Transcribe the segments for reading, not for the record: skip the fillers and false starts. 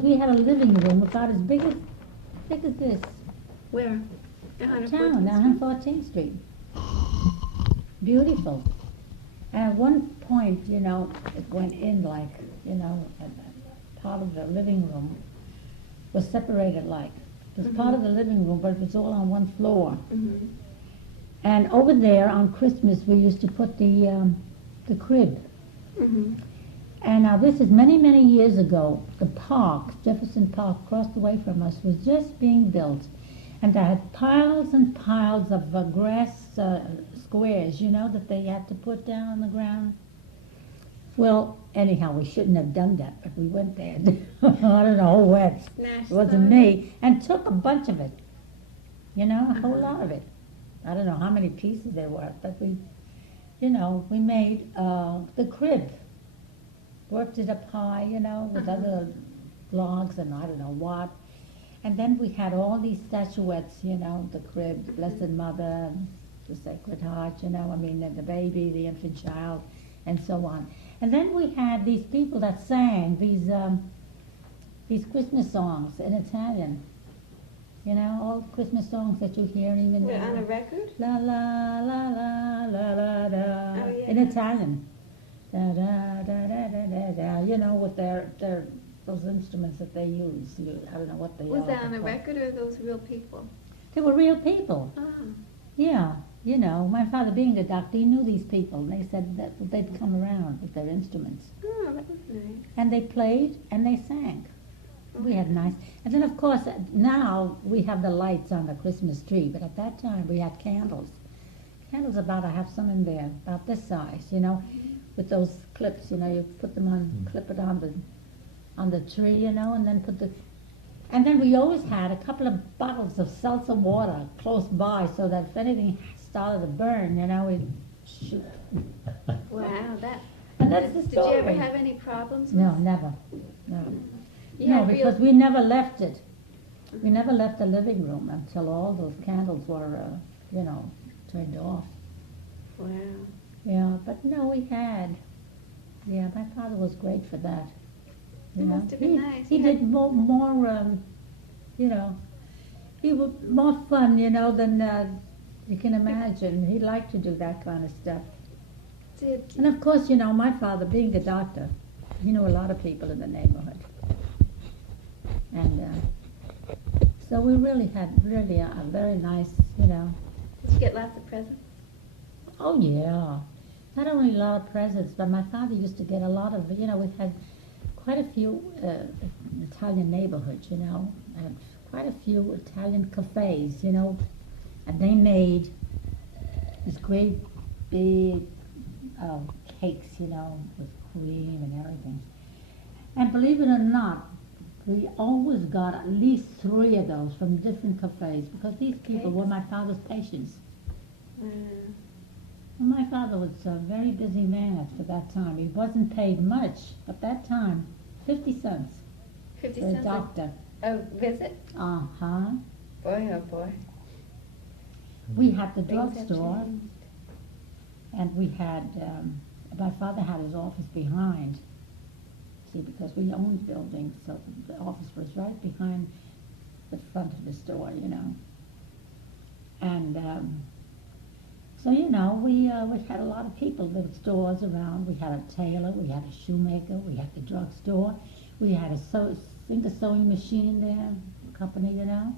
We had a living room about as big as this. Where? Town, 114th Street. Beautiful. And at one point, you know, it went in like, you know, part of the living room was separated like. It was part of the living room, but it was all on one floor. And over there on Christmas, we used to put the crib. And now this is many, many years ago. The park, Jefferson Park, across the way from us, was just being built. And I had piles and piles of grass squares, you know, that they had to put down on the ground. Well, anyhow, we shouldn't have done that, but we went there. I don't know who went. It wasn't me. And took a bunch of it, you know, a whole lot of it. I don't know how many pieces there were, but we, you know, we made the crib. Worked it up high, you know, with other logs and I don't know what. And then we had all these statuettes, you know, the crib, the Blessed Mother, the Sacred Heart, you know, I mean, and the baby, the infant child, and so on. And then we had these people that sang these Christmas songs in Italian. You know, all Christmas songs that you hear even now. On a record? La la la la la la da. Oh, yeah. In Italian. Da da da da da da da. You know, with their those instruments that they use. I don't know what they are. Was that on a record or those real people? They were real people. Ah. Yeah, you know, my father being a doctor, he knew these people. They said that they'd come around with their instruments. Oh, that was nice. And they played and they sang. We had nice. And then, of course, now we have the lights on the Christmas tree, but at that time we had candles. Candles I have some in there, about this size, you know, with those clips, you know, you put them on, clip it on the tree, you know, and then and then we always had a couple of bottles of seltzer water close by so that if anything started to burn, you know, we'd shoot. Wow, that. And that's the story. Did you ever have any problems with? No, never. No. You No, had because we never left it. We never left the living room until all those candles were, you know, turned off. Wow. Yeah, but no, we had. Yeah, my father was great for that. You It know, must have been nice. He did more, you know, he was more fun, you know, than you can imagine. He liked to do that kind of stuff. And of course, you know, my father, being a doctor, he knew a lot of people in the neighborhood. And so we really had a very nice, you know. Did you get lots of presents? Oh, yeah. Not only a lot of presents, but my father used to get a lot of, you know, we had quite a few Italian neighborhoods, you know, and quite a few Italian cafes, you know, and they made these great big cakes, you know, with cream and everything. And believe it or not, we always got at least 3 of those from different cafes because these people were my father's patients. Well, my father was a very busy man for that time. He wasn't paid much, but that time, 50 cents 50 for a cents doctor. a visit? Uh-huh. Boy, oh boy. We had the Things have drugstore, changed. and we had, my father had his office behind. See, because we owned buildings, so the office was right behind the front of the store, you know. And so, you know, we had a lot of people. There were stores around. We had a tailor, we had a shoemaker, we had the drugstore, we had a single sewing machine there, company, you know.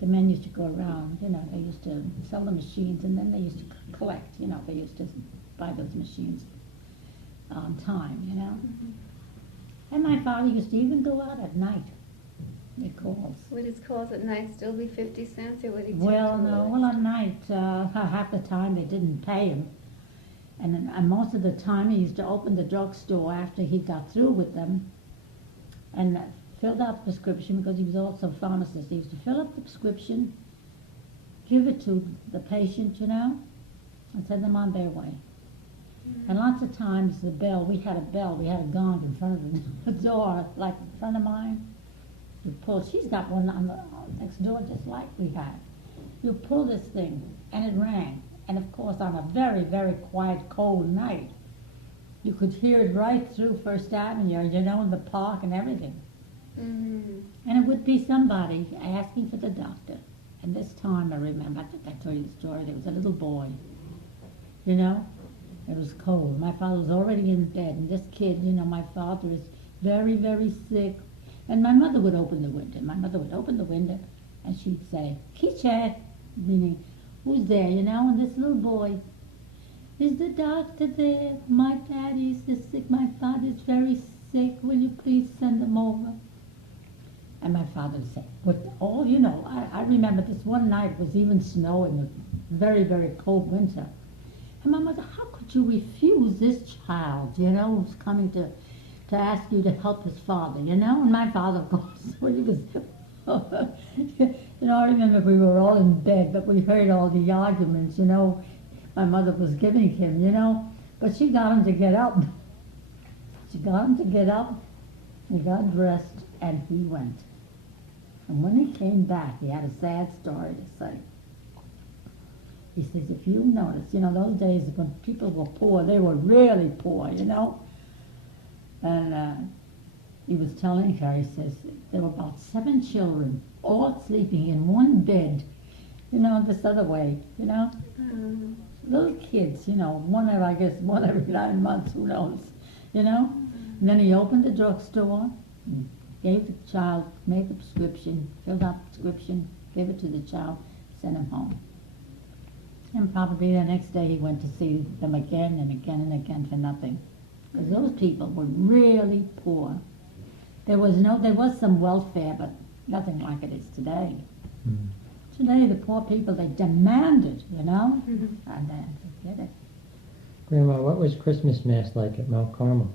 The men used to go around, you know, they used to sell the machines, and then they used to collect, you know, they used to buy those machines on time, you know. And my father used to even go out at night, make calls. Would his calls at night still be 50 cents, or would he take Well, them no, away? well, at night, half the time they didn't pay him. And most of the time he used to open the drugstore after he got through with them and filled out the prescription, because he was also a pharmacist. He used to fill up the prescription, give it to the patient, you know, and send them on their way. And lots of times we had a gong in front of the door, like in front of mine. You pull, she's got one on the next door just like we had. You pull this thing, and it rang. And of course, on a very, very quiet, cold night, you could hear it right through First Avenue, you know, in the park and everything. Mm. And it would be somebody asking for the doctor. And this time I remember, I think I told you the story, there was a little boy, you know, it was cold. My father was already in bed, and this kid, you know, my father is very, very sick. And my mother would open the window. My mother would open the window, and she'd say, "Kitchen," meaning, who's there, you know? And this little boy, "Is the doctor there? My daddy's sick. My father's very sick. Will you please send him over?" And my father would say, "But all, you know, I remember this one night, it was even snowing, a very, very cold winter. And my mother, how could you refuse this child, you know, who's coming to ask you to help his father, you know?" And my father, of course, when he was, you know, I remember we were all in bed, but we heard all the arguments, you know, my mother was giving him, you know. But she got him to get up. She got him to get up, he got dressed, and he went. And when he came back, he had a sad story to say. He says, "If you notice, you know, those days when people were poor, they were really poor, you know." And he was telling her, he says, there were about 7 children, all sleeping in one bed, you know, this other way, you know. Little kids, you know, one every 9 months, who knows, you know. And then he opened the drugstore, gave the child, made the prescription, filled out the prescription, gave it to the child, sent him home. And probably the next day he went to see them again and again and again for nothing. Because those people were really poor. There was some welfare, but nothing like it is today. Mm. Today the poor people, they demanded, you know, Mhm. and then forget it. Grandma, what was Christmas Mass like at Mount Carmel?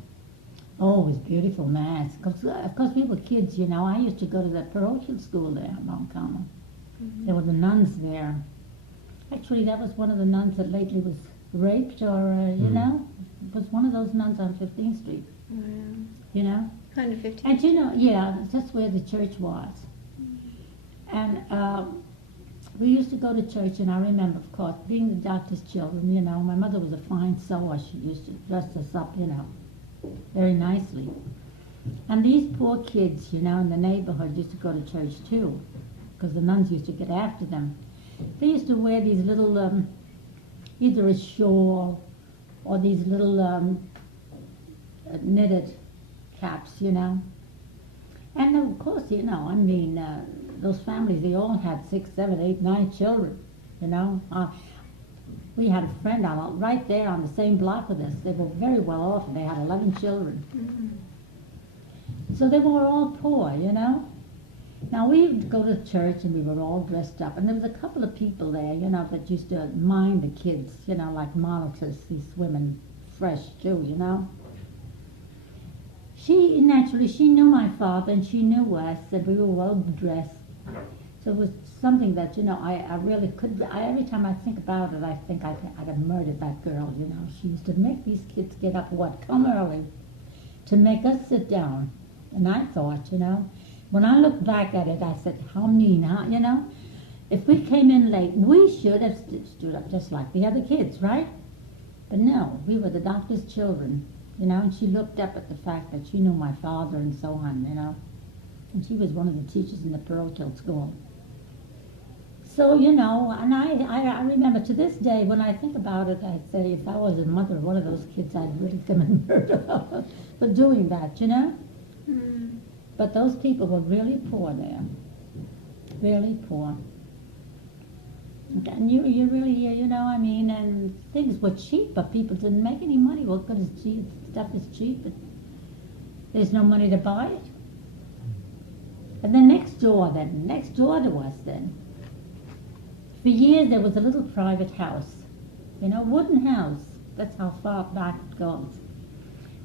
Oh, it was beautiful mass. Of course, we were kids, you know. I used to go to the parochial school there at Mount Carmel. There were the nuns there. Actually, that was one of the nuns that lately was raped, or, you know, it was one of those nuns on 15th Street, Wow. you know. 115. And, you know, yeah, that's where the church was. And we used to go to church, and I remember, of course, being the doctor's children, you know, my mother was a fine sewer. She used to dress us up, you know, very nicely. And these poor kids, you know, in the neighborhood used to go to church too, because the nuns used to get after them. They used to wear these little, either a shawl or these little knitted caps, you know. And of course, you know, I mean, those families, they all had 6, 7, 8, 9 children, you know. We had a friend right there on the same block with us. They were very well off, and they had 11 children. So they were all poor, you know. Now, we would go to church, and we were all dressed up. And there was a couple of people there, you know, that used to mind the kids, you know, like monitors, these women, fresh too, you know. She knew my father, and she knew us, and we were well dressed. So it was something that, you know, I really could, every time I think about it, I think I'd have murdered that girl, you know. She used to make these kids get up, come early, to make us sit down. And I thought, you know, when I look back at it, I said, how mean, huh? You know, if we came in late, we should have stood up just like the other kids, right? But no, we were the doctor's children, you know, and she looked up at the fact that she knew my father and so on, you know. And she was one of the teachers in the parochial school. So, you know, and I remember to this day, when I think about it, I say, if I was the mother of one of those kids, I'd really commit murder for doing that, you know? But those people were really poor there, really poor. And you really, you know, I mean, and things were cheap, but people didn't make any money. Well, because stuff is cheap, but there's no money to buy it. And then next door to us then, for years there was a little private house, you know, wooden house. That's how far back it goes.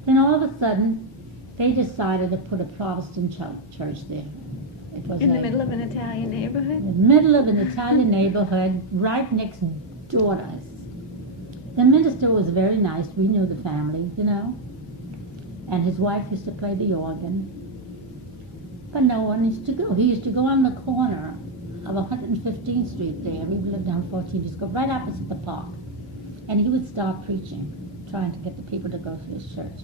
Then all of a sudden, they decided to put a Protestant church there. It was In the middle of an Italian neighborhood? in the middle of an Italian neighborhood, right next door to us. The minister was very nice. We knew the family, you know. And his wife used to play the organ. But no one used to go. He used to go on the corner of 115th Street there. We lived on 14th. He used to go right opposite the park. And he would start preaching, trying to get the people to go to his church.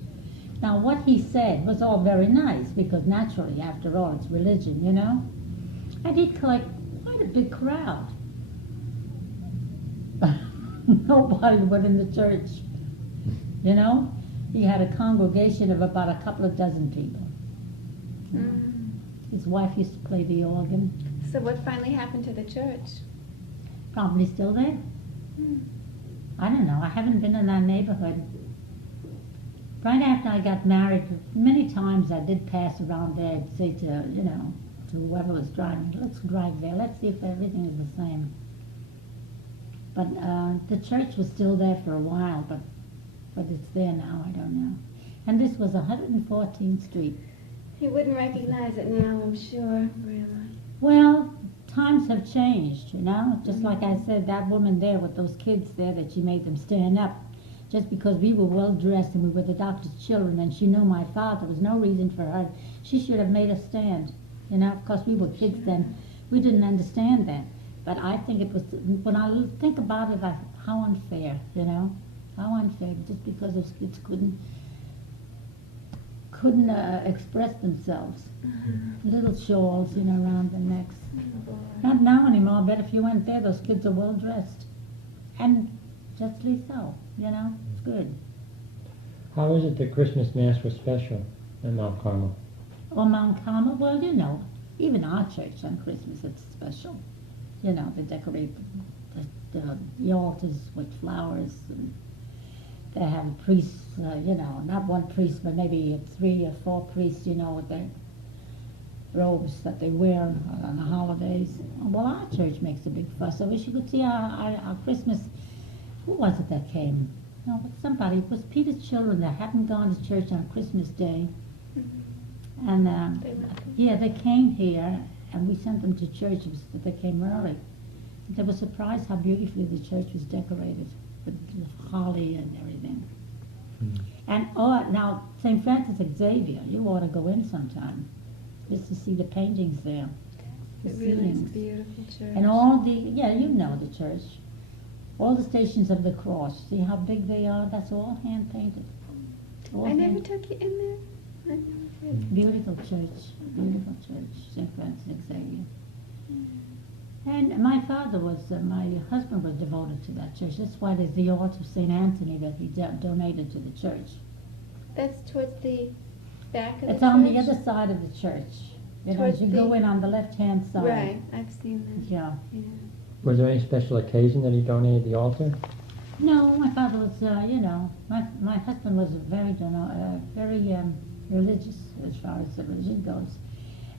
Now, what he said was all very nice because naturally, after all, it's religion, you know? And he'd collect quite a big crowd. Nobody went in the church, you know? He had a congregation of about a couple of dozen people. His wife used to play the organ. So what finally happened to the church? Probably still there. I don't know. I haven't been in that neighborhood. Right after I got married, many times I did pass around there and say to, you know, to whoever was driving, let's drive there, let's see if everything is the same. But the church was still there for a while, but it's there now, I don't know. And this was 114th Street. You wouldn't recognize it now, I'm sure, Grandma. Well, times have changed, you know. Just like I said, that woman there with those kids there that she made them stand up. Just because we were well dressed and we were the doctor's children and she knew my father, there was no reason for her. She should have made us stand. You know, of course we were kids then. We didn't understand that. But I think it was, when I think about it, how unfair, you know. How unfair, just because those kids couldn't express themselves. Little shawls, you know, around their necks. Not now anymore. I bet if you went there, those kids are well dressed. And justly so, you know. It's good. How is it the Christmas Mass was special at Mount Carmel? Or Mount Carmel, well, you know, even our church on Christmas, it's special. You know, they decorate the altars with flowers, and they have priests, you know, not one priest, but maybe 3 or 4 priests, you know, with their robes that they wear on the holidays. Well, our church makes a big fuss. I wish you could see our Christmas. Who was it that came? No, somebody. It was Peter's children that hadn't gone to church on Christmas Day. And yeah, they came here, and we sent them to church. They came early. They were surprised how beautifully the church was decorated with holly and everything. And now St. Francis Xavier, you ought to go in sometime just to see the paintings there. It really is a beautiful church. And all the, yeah, you know the church. All the Stations of the Cross. See how big they are? That's all hand painted. I never took you in there. I never did. Beautiful church, St. Francis Xavier. And my father was, my husband was devoted to that church. That's why there's the altar of St. Anthony that he donated to the church. That's towards the back of the church? It's on the other side of the church. You know, as you go in on the left-hand side. Right, I've seen that. Yeah. Was there any special occasion that he donated the altar? No, my father was, you know, my husband was very religious as far as the religion goes.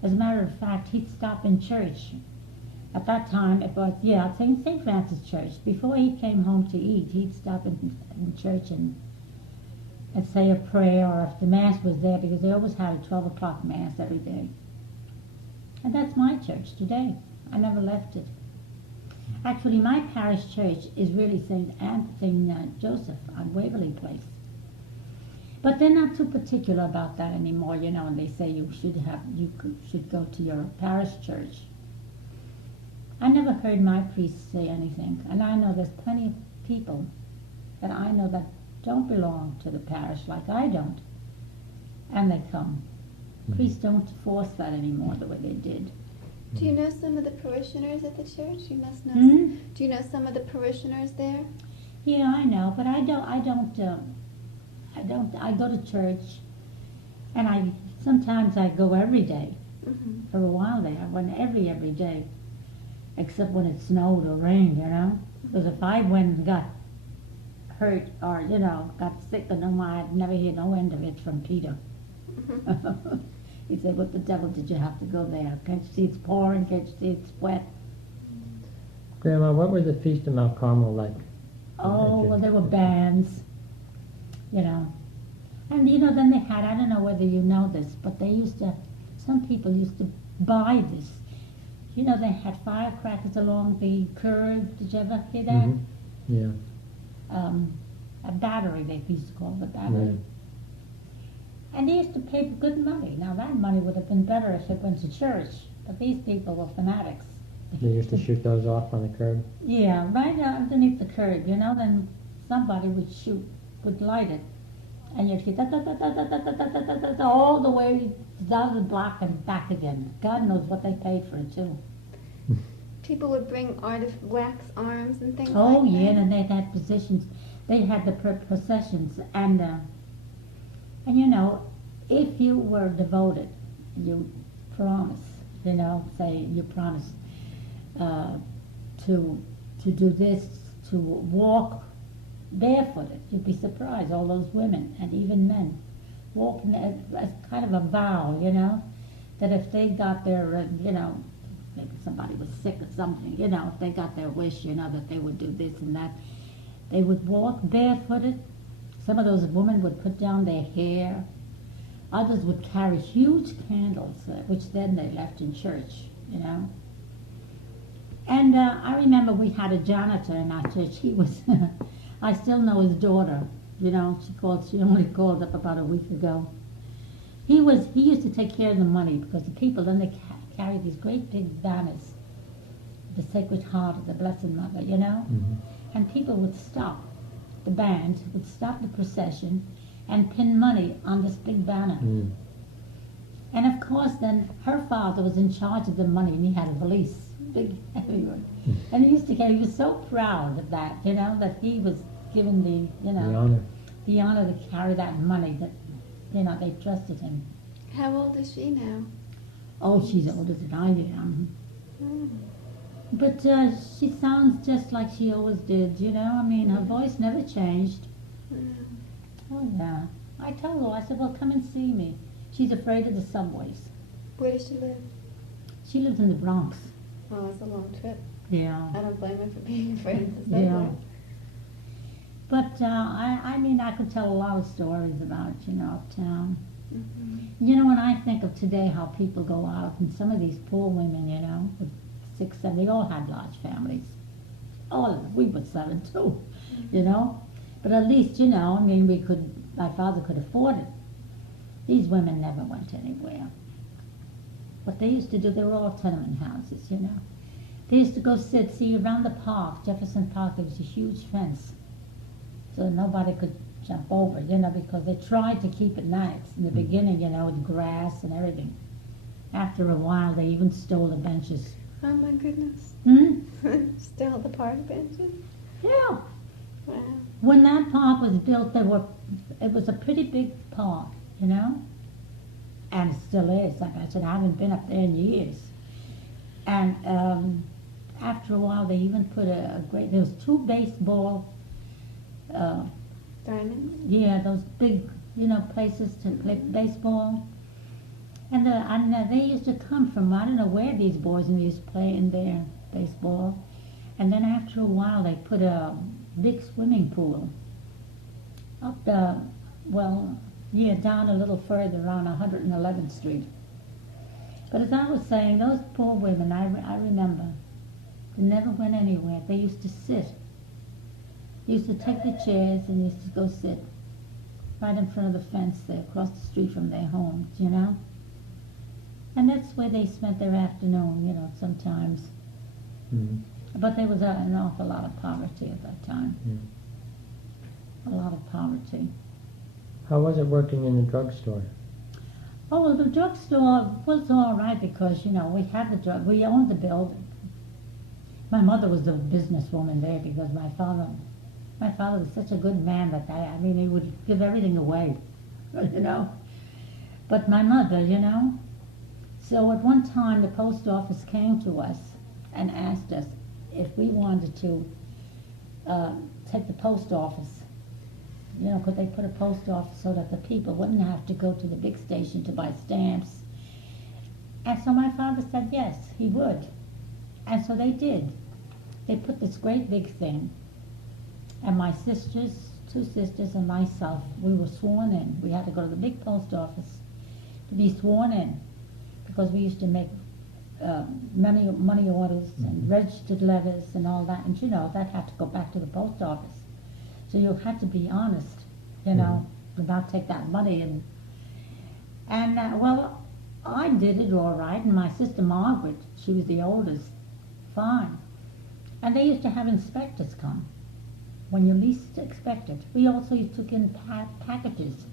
As a matter of fact, he'd stop in church. At that time, it was, St. Francis Church. Before he came home to eat, he'd stop in church and say a prayer, or if the Mass was there, because they always had a 12 o'clock Mass every day. And that's my church today. I never left it. Actually, my parish church is really St. Joseph on Waverly Place. But they're not too particular about that anymore, you know, and they say you should go to your parish church. I never heard my priest say anything, and I know there's plenty of people that I know that don't belong to the parish like I don't, and they come. Priests don't force that anymore the way they did. Do you know some of the parishioners at the church? You must know. Do you know some of the parishioners there? Yeah, I know, but I go to church, and sometimes I go every day. For a while there, I went every day, except when it snowed or rained, you know. Because if I went and got hurt or, you know, got sick, I'd never hear no end of it from Peter. He said, what the devil did you have to go there? Can't you see it's pouring? Can't you see it's wet? Grandma, what was the Feast of Mount Carmel like? Oh, well, there were bands, you know. And, you know, then they had, I don't know whether you know this, but some people used to buy this. You know, they had firecrackers along the curb. Did you ever hear that? Yeah. A battery, they used to call it a battery. Yeah. And they used to pay good money. Now, that money would have been better if it went to church, but these people were fanatics. They used to shoot those off on the curb? Yeah, right underneath the curb, you know, then somebody would light it. And you'd hear da, all the way down the block and back again. God knows what they paid for it too. People would bring wax arms and things Oh like yeah, that. and they'd have positions. They had the processions, and you know, if you were devoted, you promise, you know, say you promise to do this, to walk barefooted. You'd be surprised, all those women and even men walking as kind of a vow, you know, that if they got their, you know, maybe somebody was sick or something, you know, if they got their wish, you know, that they would do this and that, they would walk barefooted. Some of those women would put down their hair. Others would carry huge candles, which then they left in church, you know. And I remember we had a janitor in our church. He was, I still know his daughter, you know, she only called up about a week ago. He used to take care of the money because the people, then they carried these great big banners, the Sacred Heart of the Blessed Mother, you know. Mm-hmm. And people would stop, the band would stop the procession and pin money on this big banner. Mm. And of course then her father was in charge of the money and he had a valise, big heavy one. And he used to he was so proud of that, you know, that he was given the, you know, the honor to carry that money, that, you know, they trusted him. How old is she now? Oh, she's older than I am. Oh. But she sounds just like she always did, you know. I mean, her voice never changed. Oh, yeah. I told her, I said, well, come and see me. She's afraid of the subways. Where does she live? She lives in the Bronx. Oh, it's a long trip. Yeah. I don't blame her for being afraid of the subway. Yeah. But, I mean, I could tell a lot of stories about, you know, uptown. Mm-hmm. You know, when I think of today, how people go out, and some of these poor women, you know, with 6, 7, they all had large families. All of them. We were 7 too, you know. But at least, you know, I mean, my father could afford it. These women never went anywhere. What they used to do, they were all tenement houses, you know. They used to go see around the park, Jefferson Park, there was a huge fence. So nobody could jump over, you know, because they tried to keep it nice in the beginning, you know, with grass and everything. After a while, they even stole the benches. Oh my goodness. Still the park benches? Yeah. Wow. When that park was built, it was a pretty big park, you know, and it still is. Like I said, I haven't been up there in years. And after a while, they even put there was 2 baseball, Diamonds? yeah, those big, you know, places to play baseball. And they used to come from, I don't know where these boys and used to play in their baseball. And then after a while, they put a big swimming pool up down a little further on 111th Street. But as I was saying, those poor women, I remember, they never went anywhere. They used to sit. They used to take the chairs and used to go sit right in front of the fence there, across the street from their homes, you know. And that's where they spent their afternoon, you know, sometimes. Mm-hmm. But there was an awful lot of poverty at that time. Mm. A lot of poverty. How was it working in the drugstore? Oh, well, the drugstore was all right because, you know, we owned the building. My mother was the businesswoman there because my father was such a good man that I mean, he would give everything away, you know. But my mother, you know, so at one time the post office came to us and asked us if we wanted to take the post office. You know, could they put a post office so that the people wouldn't have to go to the big station to buy stamps? And so my father said yes, he would. And so they did. They put this great big thing. And my sisters, 2 sisters and myself, we were sworn in. We had to go to the big post office to be sworn in because we used to make money orders and registered letters and all that. And you know, that had to go back to the post office. So you had to be honest, you know, not take that money. And well, I did it all right. And my sister Margaret, she was the oldest, fine. And they used to have inspectors come. when you least expect it. We also took in packages.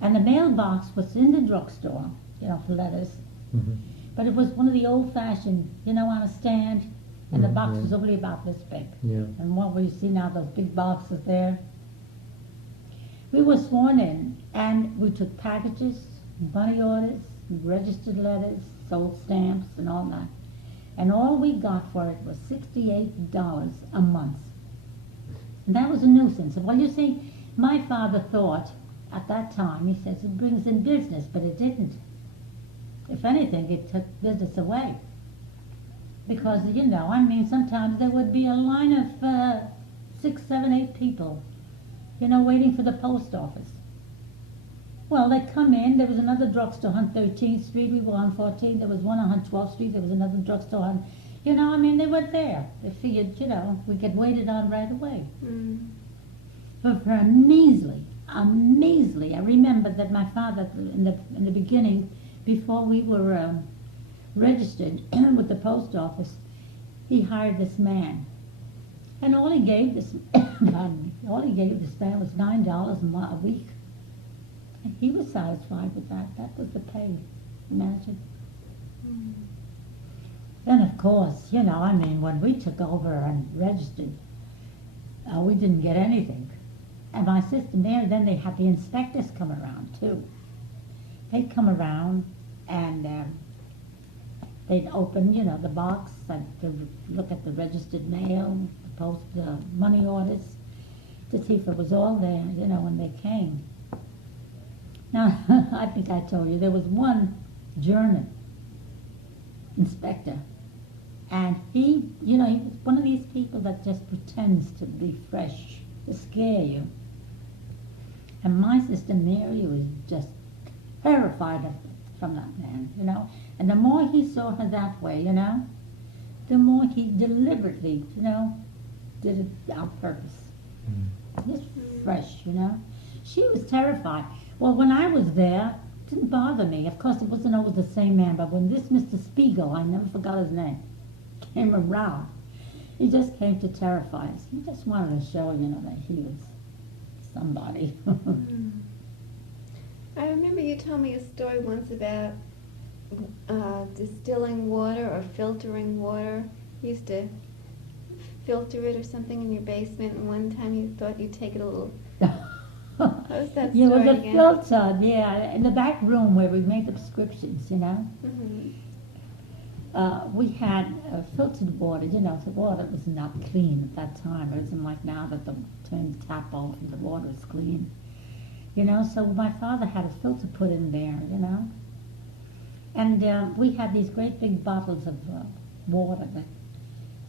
And the mailbox was in the drugstore, for letters. Mm-hmm. But it was one of the old-fashioned, on a stand, and the box yeah. was only about this big. Yeah. And what we see now, those big boxes there. We were sworn in, and we took packages, money orders, registered letters, sold stamps, and all that. And all we got for it was $68 a month. And that was a nuisance. Well, you see, my father thought at that time, he says, it brings in business, but it didn't. If anything, it took business away. Because, sometimes there would be a line of 6, 7, 8 people, waiting for the post office. Well, they'd come in, there was another drugstore on 13th Street, we were on 14th, there was one on 12th Street, there was another drugstore on, they were there. They figured, we'd get waited on right away. Mm. But for a measly, I remember that my father, in the beginning, before we were registered with the post office, he hired this man. And all he gave this, all he gave this man was $9 a week. And he was satisfied with that. That was the pay. Imagine. Mm. Then, of course, when we took over and registered, we didn't get anything. And my sister Mary, then they had the inspectors come around, too. They'd come around and they'd open, the box and to look at the registered mail, the money orders, to see if it was all there, when they came. Now, I think I told you, there was one German inspector, and he was one of these people that just pretends to be fresh, to scare you. And my sister Mary was just terrified from that man, And the more he saw her that way, the more he deliberately, did it on purpose. Just fresh, She was terrified. Well, when I was there, it didn't bother me. Of course, it wasn't always the same man, but when this Mr. Spiegel, I never forgot his name, came around, he just came to terrify us. He just wanted to show, that he was somebody. Mm. I remember you told me a story once about distilling water or filtering water. You used to filter it or something in your basement, and one time you thought you'd take it a little... What was that story It was a again? filter, yeah, in the back room where we made the prescriptions, Mm-hmm. We had filtered water, the water was not clean at that time. It wasn't like now that turn the tap off and the water is clean. So my father had a filter put in there, And we had these great big bottles of water.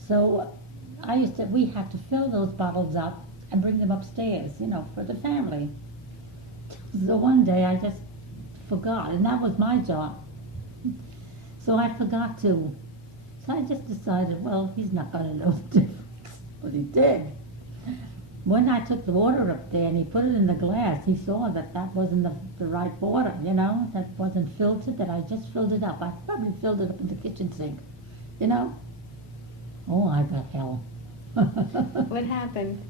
So we had to fill those bottles up and bring them upstairs, for the family. So one day I just forgot, and that was my job. So I forgot to. So I just decided, well, he's not going to know the difference. But he did. When I took the water up there and he put it in the glass, he saw that that wasn't the right water, that wasn't filtered, that I just filled it up. I probably filled it up in the kitchen sink, Oh, I got hell. What happened?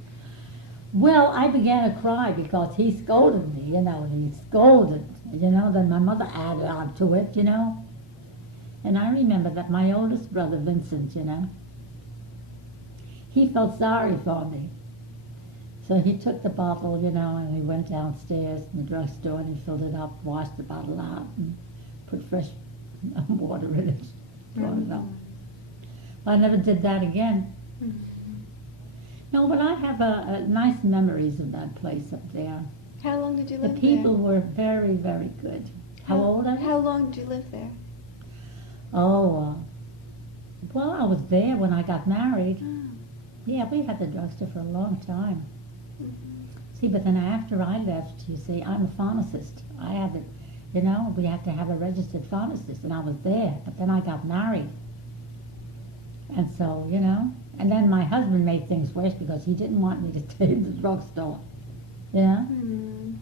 Well, I began to cry because he scolded me, he scolded, then my mother added on to it, And I remember that my oldest brother, Vincent, he felt sorry for me. So he took the bottle, and we went downstairs in the drugstore and he filled it up, washed the bottle out, and put fresh water in it, brought it up. I never did that again. Mm-hmm. No, but I have nice memories of that place up there. How long did you The live people there? were very, very good. How old are you? How long did you live there? Oh, well, I was there when I got married. Oh. Yeah, we had the drugstore for a long time. Mm-hmm. See, but then after I left, you see, I'm a pharmacist. I had to, we had to have a registered pharmacist, and I was there. But then I got married. And so, and then my husband made things worse because he didn't want me to stay in the drugstore, Mm.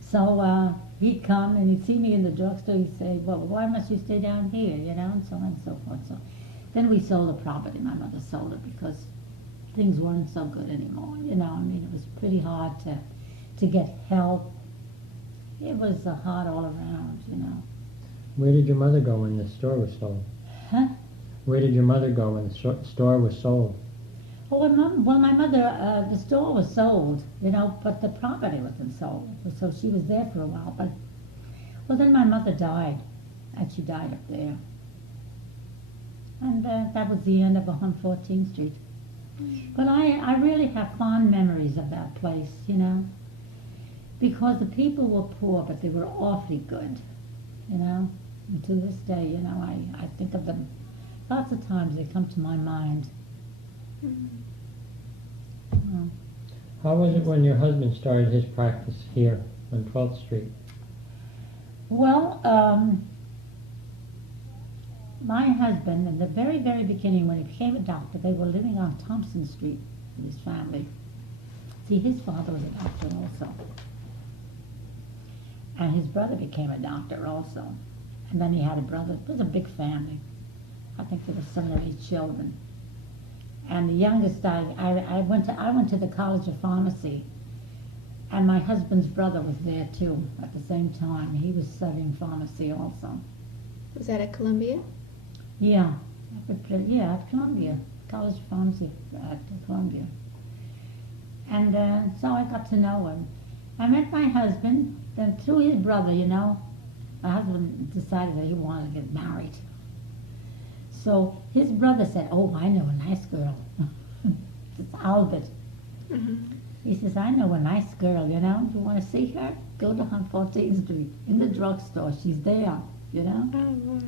So he'd come and he'd see me in the drugstore. He'd say, well, why must you stay down here, and so on and so forth. So then we sold the property. My mother sold it because things weren't so good anymore, you know. I mean, it was pretty hard to get help. It was hard all around, you know. Where did your mother go when the store was sold? Huh? Where did your mother go when the store was sold? Well, my mother, the store was sold, you know, but the property wasn't sold. So she was there for a while. But, well, then my mother died, and she died up there. And that was the end of 114th Street. But I really have fond memories of that place, you know, because the people were poor, but they were awfully good, you know. And to this day, you know, I think of them. Lots of times they come to my mind. How was it when your husband started his practice here on 12th Street? Well, my husband, in the very, very beginning, when he became a doctor, they were living on Thompson Street with his family. See, his father was a doctor also. And his brother became a doctor also. And then he had a brother. It was a big family. I think there were 7 or 8 children. And the youngest, I went to the College of Pharmacy, and my husband's brother was there too at the same time. He was studying pharmacy also. Was that at Columbia? Yeah, at Columbia, College of Pharmacy at Columbia. And so I got to know him. I met my husband, then through his brother, you know. My husband decided that he wanted to get married. So his brother said, "Oh, I know a nice girl." It's Albert. Mm-hmm. He says, "I know a nice girl, you know. You want to see her? Go to 114th Street, in the drugstore. She's there, you know." Oh, boy.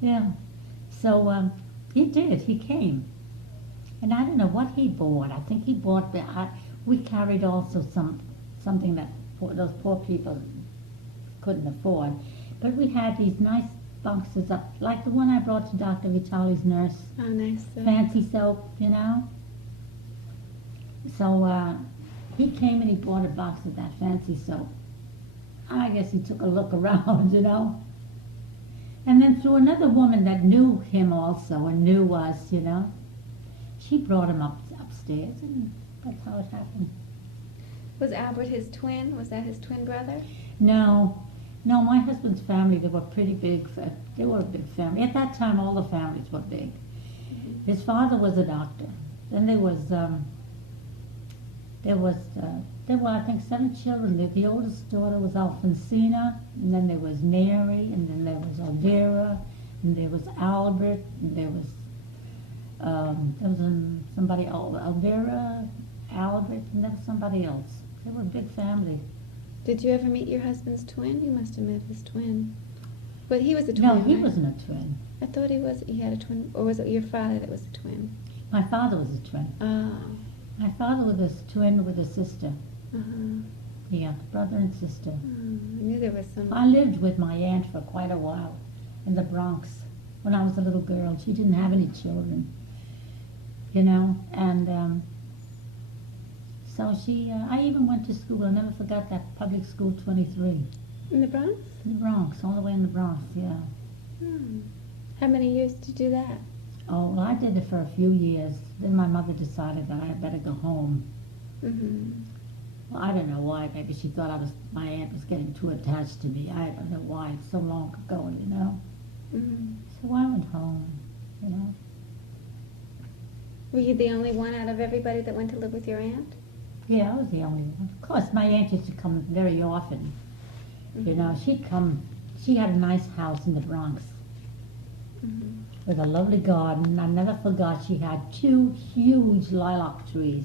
Yeah. So he did. He came. And I don't know what he bought. I think he bought, we carried also something that those poor people couldn't afford. But we had these nice boxes up, like the one I brought to Dr. Vitale's nurse. Oh, nice. Fancy soap, you know. So he came and he bought a box of that fancy soap. I guess he took a look around, you know. And then through another woman that knew him also and knew us, you know, she brought him upstairs, and that's how it happened. Was Albert his twin? Was that his twin brother? No, my husband's family, they were pretty big. They were a big family. At that time, all the families were big. Mm-hmm. His father was a doctor. Then there were, I think, 7 children. The oldest daughter was Alfonsina, and then there was Mary, and then there was Elvira, and there was Albert, and there was somebody else, Elvira, Albert, and there was somebody else. They were a big family. Did you ever meet your husband's twin? You must have met his twin. But he was a twin, No, he right? wasn't a twin. I thought he had a twin. Or was it your father that was a twin? My father was a twin. Oh. My father was a twin with a sister. Uh-huh. Yeah, brother and sister. I knew there was some... I lived with my aunt for quite a while in the Bronx when I was a little girl. She didn't have any children, you know, and so I even went to school. I never forgot that public school 23. In the Bronx? In the Bronx, all the way in the Bronx, yeah. How many years did you do that? Oh, well, I did it for a few years. Then my mother decided that I had better go home. Mm-hmm. Well, I don't know why. Maybe she thought my aunt was getting too attached to me. I don't know why. It's so long ago, you know. Mm-hmm. So I went home, you know. Were you the only one out of everybody that went to live with your aunt? Yeah, I was the only one. Of course, my aunt used to come very often. Mm-hmm. You know, she'd come. She had a nice house in the Bronx Mm-hmm. with a lovely garden. I never forgot she had 2 huge lilac trees.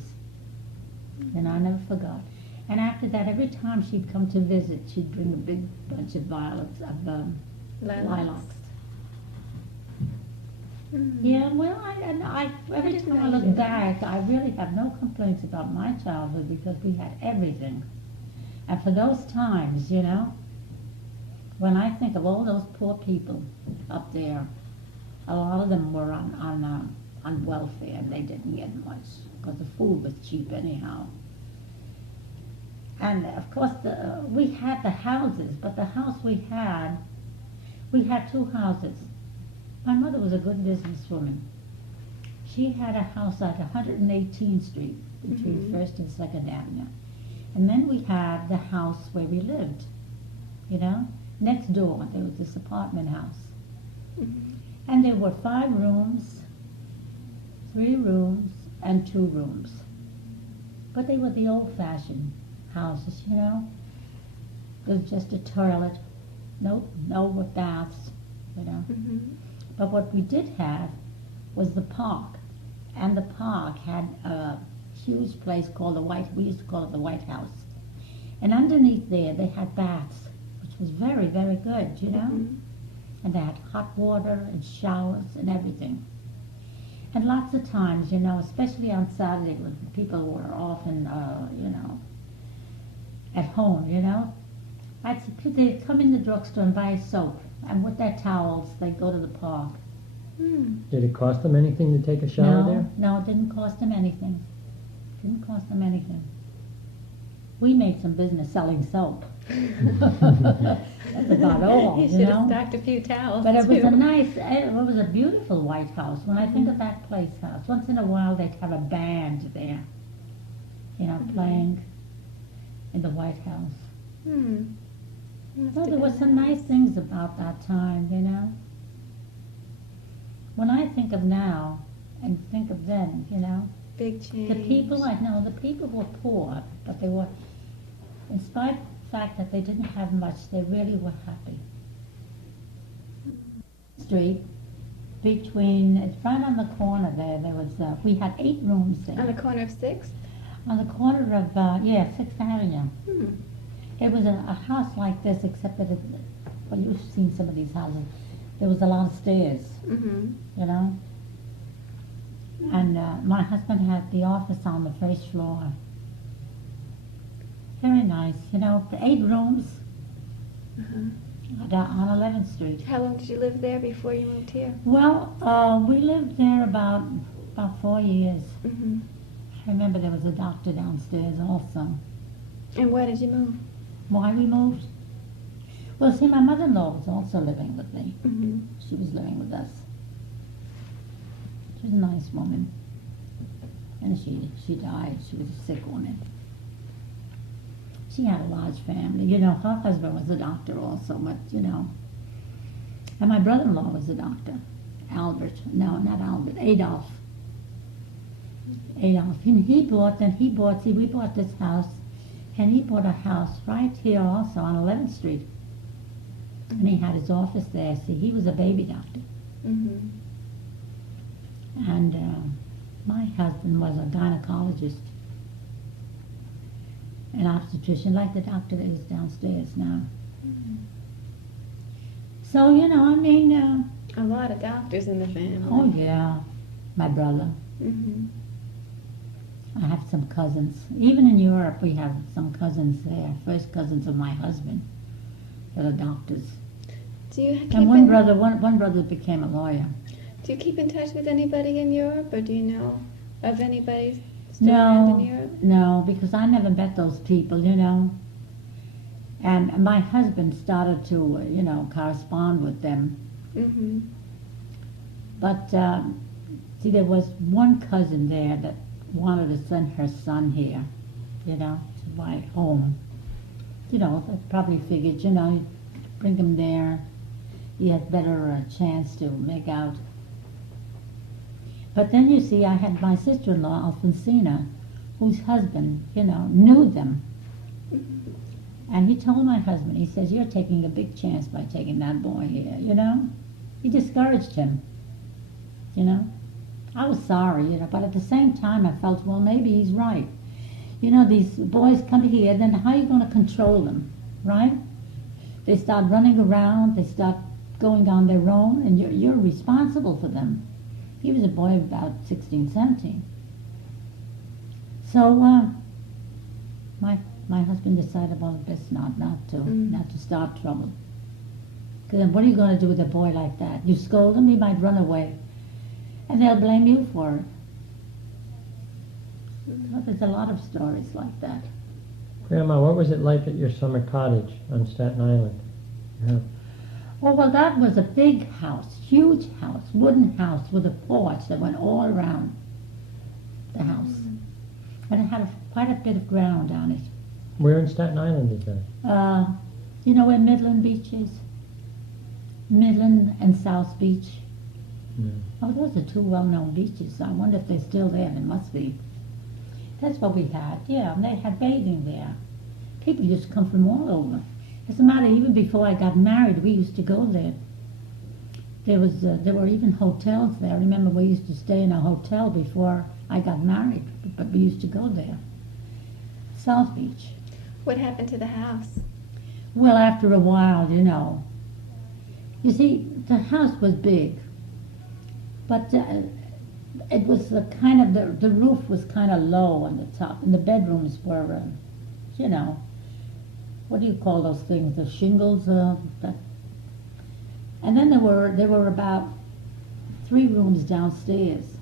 And I never forgot. And after that, every time she'd come to visit, she'd bring a big bunch of lilacs. Mm-hmm. Yeah, well, every didn't time I know you look did. back, I really have no complaints about my childhood because we had everything. And for those times, you know, when I think of all those poor people up there, a lot of them were on welfare, and they didn't get much because the food was cheap anyhow. And of course, we had the houses, but the house we had 2 houses. My mother was a good businesswoman. she had a house at 118th Street between Mhm. 1st and 2nd Avenue. And then we had the house where we lived, you know. Next door, there was this apartment house. Mhm. And there were 5 rooms, 3 rooms, and 2 rooms. But they were the old-fashioned houses, you know. There was just a toilet, no baths, you know. Mhm. But what we did have was the park. And the park had a huge place called we used to call it the White House. And underneath there, they had baths, which was very, very good, you know. Mhm. And they had hot water and showers and everything. And lots of times, you know, especially on Saturday when people were often, you know, at home, you know, they'd come in the drugstore and buy soap. And with their towels, they'd go to the park. Hmm. Did it cost them anything to take a shower there? No, it didn't cost them anything. Didn't cost them anything. We made some business selling soap. That's about all, You you should have know. stocked a few towels. But it was too. it was a beautiful White House. When I think of that place house, once in a while they'd have a band there, you know, playing in the White House. Hmm. Must So have there were been some nice things about that time, you know. When I think of now and think of then, you know, Big change. the people I know, the people were poor, but they were, in spite of the fact that they didn't have much, they really were happy. Street, right on the corner there was, we had 8 rooms there. On the corner of 6th? On the corner of, 6th Avenue. Hmm. It was a house like this, except that well, you've seen some of these houses. There was a lot of stairs, Mm-hmm. you know. And my husband had the office on the first floor. Very nice, you know. The 8 rooms Uh-huh. on 11th Street. How long did you live there before you moved here? Well, we lived there about 4 years. Mm-hmm. I remember there was a doctor downstairs also. And why did you move? Why we moved? Well, see, my mother-in-law was also living with me. Mm-hmm. She was living with us. She was a nice woman. And she died. She was a sick woman. She had a large family. You know, her husband was a doctor also, but, you know. And my brother-in-law was a doctor. No, not Albert, Adolf. And we bought this house, and he bought a house right here also on 11th Street. And he had his office there. See, he was a baby doctor. Mm-hmm. And my husband was a gynecologist, an obstetrician, like the doctor that is downstairs now. Mm-hmm. So, you know, I mean, A lot of doctors in the family. oh yeah, my brother. Mm-hmm. I have some cousins. Even in Europe, we have some cousins there, first cousins of my husband, that are doctors. Do you keep And one brother became a lawyer. Do you keep in touch with anybody in Europe, or do you know of anybody still around in Europe? No, because I never met those people, you know. And my husband started to, you know, correspond with them. Mm-hmm. But, see, there was one cousin there that wanted to send her son here, you know, to my home. You know, they probably figured, you know, bring him there, he had better chance to make out. But then, you see, I had my sister-in-law, Alfonsina, whose husband, you know, knew them. And he told my husband, he says, you're taking a big chance by taking that boy here, you know? He discouraged him, you know? I was sorry, you know, but at the same time I felt, well, maybe he's right. You know, these boys come here, then how are you going to control them, right? They start running around, they start going on their own, and you're responsible for them. He was a boy of about 16, 17. So my husband decided, well, best not to start trouble. Because then what are you going to do with a boy like that? You scold him, he might run away. And they'll blame you for it. Well, there's a lot of stories like that. Grandma, what was it like at your summer cottage on Staten Island? Yeah. Oh, well, that was a big house, huge house, wooden house with a porch that went all around the house. And it had quite a bit of ground on it. Where in Staten Island is that? You know where Midland Beach is? Midland and South Beach. No. Oh, those are two well-known beaches. I wonder if they're still there. They must be. That's what we had, yeah. And they had bathing there. People used to come from all over. As a matter, even before I got married, we used to go there. There were even hotels there. I remember we used to stay in a hotel before I got married, but we used to go there. South Beach. What happened to the house? Well, after a while, you know. You see, the house was big, but it was the roof was kind of low on the top, and the bedrooms were, you know, what do you call those things? The shingles, and then there were about 3 rooms downstairs.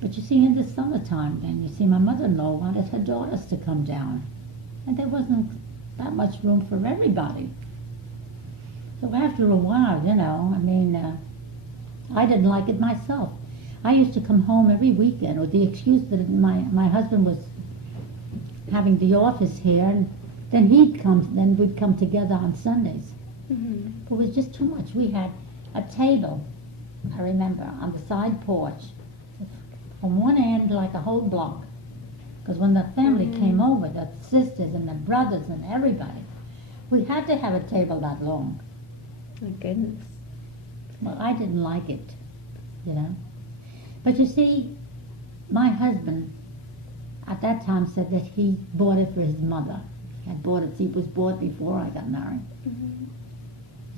But you see, in the summertime, then you see, my mother-in-law wanted her daughters to come down, and there wasn't that much room for everybody. So after a while, you know, I mean, I didn't like it myself. I used to come home every weekend with the excuse that my husband was having the office here, and then we'd come together on Sundays. It was just too much. We had a table, I remember, on the side porch, on one end like a whole block. Because when the family came over, the sisters and the brothers and everybody, we had to have a table that long. My goodness. Well, I didn't like it, you know. But you see, my husband at that time said that he bought it for his mother. It was bought before I got married.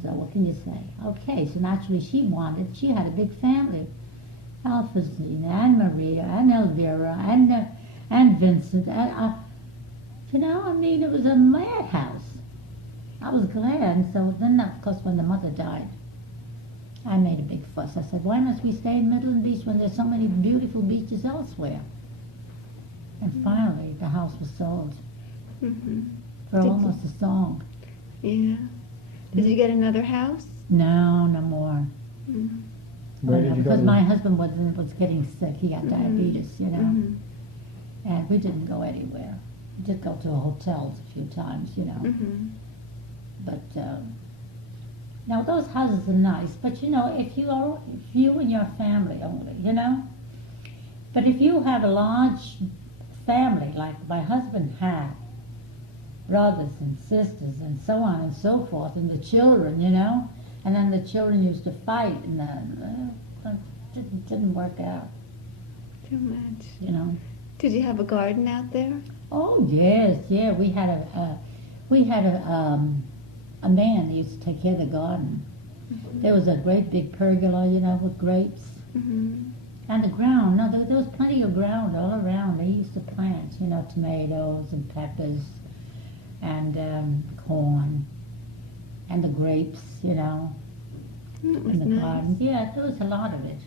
So what can you say? Okay, so naturally she had a big family. Alphonsine and Maria and Elvira and Vincent. And, you know, I mean, it was a madhouse. I was glad. So then, of course, when the mother died, I made a big fuss. I said, why must we stay in Midland Beach when there's so many beautiful beaches elsewhere? And finally, the house was sold for almost a song. Yeah. Did you get another house? No, no more. Where did you go? Because my husband was getting sick. He got diabetes, you know. And we didn't go anywhere. We did go to hotels a few times, you know. But now those houses are nice. But you know, if you and your family only, you know. But if you have a large family like my husband had, brothers and sisters and so on and so forth, and the children, you know, and then the children used to fight, and it didn't work out. Too much. You know. Did you have a garden out there? Oh yes, yeah. We had a man that used to take care of the garden. There was a great big pergola, you know, with grapes. And the ground, no, there was plenty of ground all around. They used to plant, you know, tomatoes and peppers and corn and the grapes, you know, in the garden. Yeah, there was a lot of it.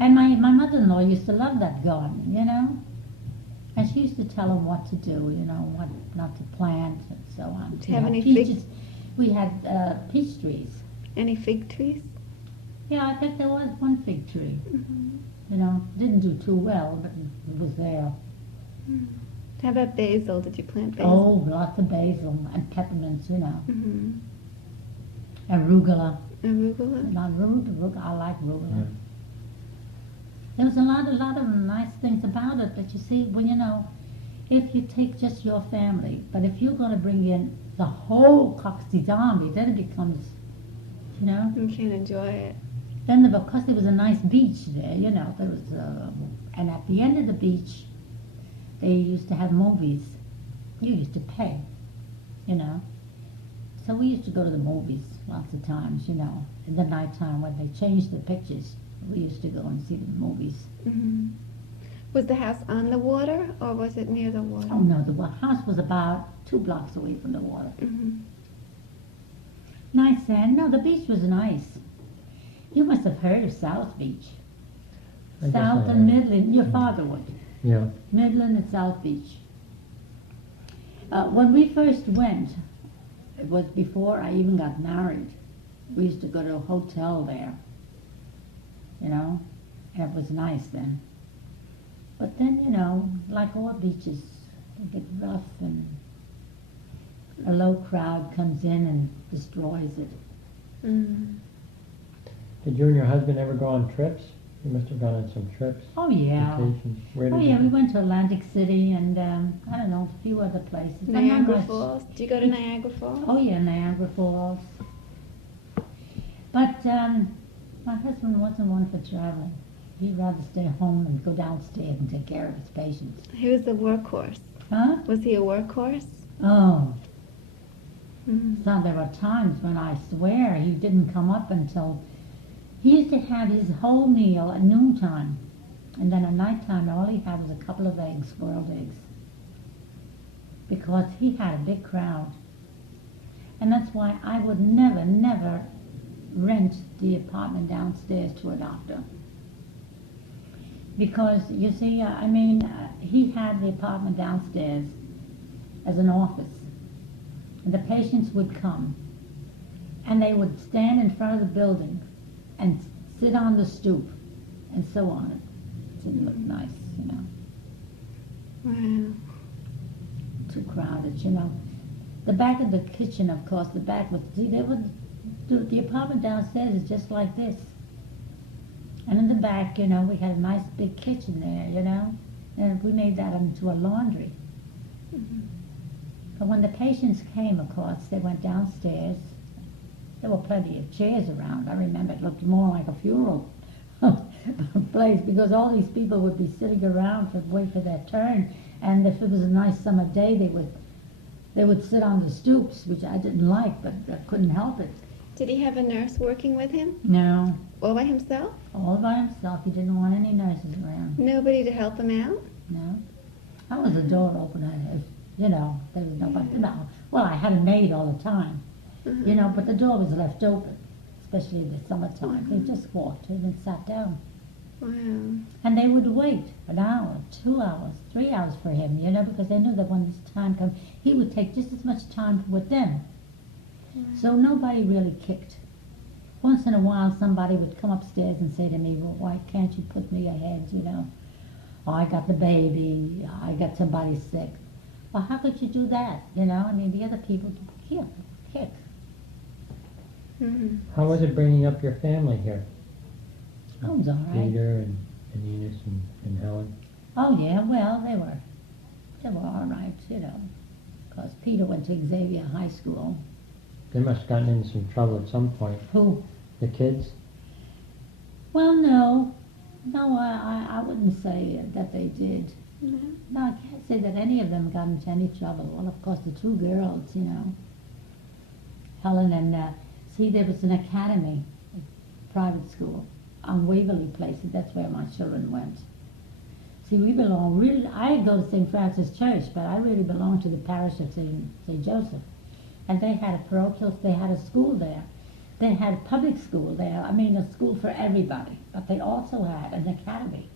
And my mother-in-law used to love that garden, you know. And she used to tell him what to do, you know, what not to plant and so on. Did you have any peaches? We had peach trees. Any fig trees? Yeah, I think there was one fig tree. You know, didn't do too well, but it was there. How about basil? Did you plant basil? Oh, lots of basil and peppermints, you know. Arugula. Arugula? Not arugula. I like arugula. There was a lot of nice things about it, but you see, well, you know, if you take just your family, but if you're going to bring in the whole Coxey's Army, then it becomes, you know. You can't enjoy it. Then, because there was a nice beach there, you know, there was, and at the end of the beach, they used to have movies. You used to pay, you know. So we used to go to the movies lots of times, you know, in the nighttime when they changed the pictures. We used to go and see the movies. Was the house on the water, or was it near the water? Oh no, the house was about 2 blocks away from the water. Nice sand. No, the beach was nice. You must have heard of South Beach. South and Midland. Your father would. Yeah. Midland and South Beach. When we first went, it was before I even got married. We used to go to a hotel there, you know, and it was nice then. But then, you know, like all beaches, they get rough and a low crowd comes in and destroys it. Mm. Did you and your husband ever go on trips? You must have gone on some trips, Oh, yeah. vacations. Where Oh, did yeah, you we go? went to Atlantic City and, I don't know, a few other places. But not Niagara much. Falls. Do you go to Niagara Falls? Oh, yeah, Niagara Falls. But my husband wasn't one for traveling. He'd rather stay home and go downstairs and take care of his patients. He was a workhorse. Huh? Was he a workhorse? Oh, Mm. so there were times when I swear he didn't come up until he used to have his whole meal at noontime. And then at nighttime, all he had was a couple of eggs, boiled eggs. Because he had a big crowd. And that's why I would never, never rent the apartment downstairs to a doctor. Because, you see, he had the apartment downstairs as an office. And the patients would come. And they would stand in front of the building and sit on the stoop and so on it. Didn't look nice, you know. Wow. Too crowded, you know. The back of the kitchen, of course, the back was, see, they would do, the apartment downstairs is just like this. And in the back, you know, we had a nice big kitchen there, you know, and we made that into a laundry. Mhm. But when the patients came, of course, they went downstairs. There were plenty of chairs around. I remember it looked more like a funeral place because all these people would be sitting around to wait for their turn. And if it was a nice summer day, they would sit on the stoops, which I didn't like, but I couldn't help it. Did he have a nurse working with him? No, All by himself? all by himself. He didn't want any nurses around. Nobody to help him out? No. I was a door opener, if, you know, there was nobody. No. Well, I had a maid all the time, Mhm. you know, but the door was left open, especially in the summertime. They just walked in and sat down. Wow. And they would wait an hour, 2 hours, 3 hours for him, you know, because they knew that when this time comes, he would take just as much time with them. So nobody really kicked. Once in a while, somebody would come upstairs and say to me, well, why can't you put me ahead, you know? Oh, I got the baby, I got somebody sick. Well, how could you do that, you know? I mean, the other people kick. Mhm. How was it bringing up your family here? Oh, it was all right. Peter and Enos and Helen? Oh, yeah, well, they were all right, you know. Because Peter went to Xavier High School. They must have gotten into some trouble at some point. Who? The kids? Well, no, I wouldn't say that they did. No. No, I can't say that any of them got into any trouble. Well, of course, the two girls, you know, Helen and, see, there was an academy, a private school, on Waverly Place, and that's where my children went. See, we belong, really, I go to St. Francis Church, but I really belong to the parish of St. Joseph. And they had a parochial, they had a school there. They had public school there, I mean, a school for everybody, but they also had an academy.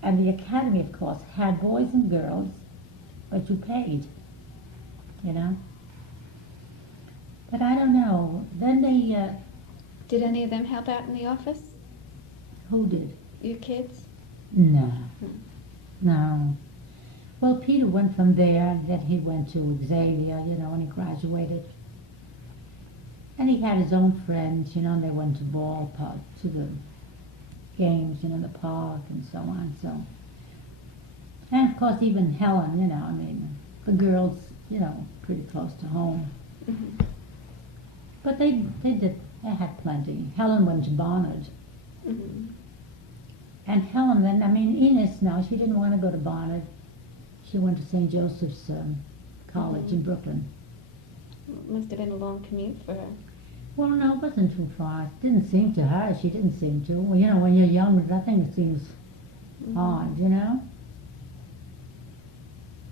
And the academy, of course, had boys and girls, but you paid, you know. But I don't know, then they, Did any of them help out in the office? who did? Your kids? No, no. Well, Peter went from there, then he went to Xavier, you know, and he graduated. And he had his own friends, you know, and they went to to the games, you know, the park and so on, so. And of course, even Helen, you know, I mean, the girls, you know, pretty close to home. Mhm. But they had plenty. Helen went to Barnard. Mhm. And Helen then, I mean, Enos, no, she didn't want to go to Barnard. She went to St. Joseph's College in Brooklyn. Must have been a long commute for her. Well, no, it wasn't too far. It didn't seem to her. She didn't seem to. Well, you know, when you're young, nothing seems hard, you know?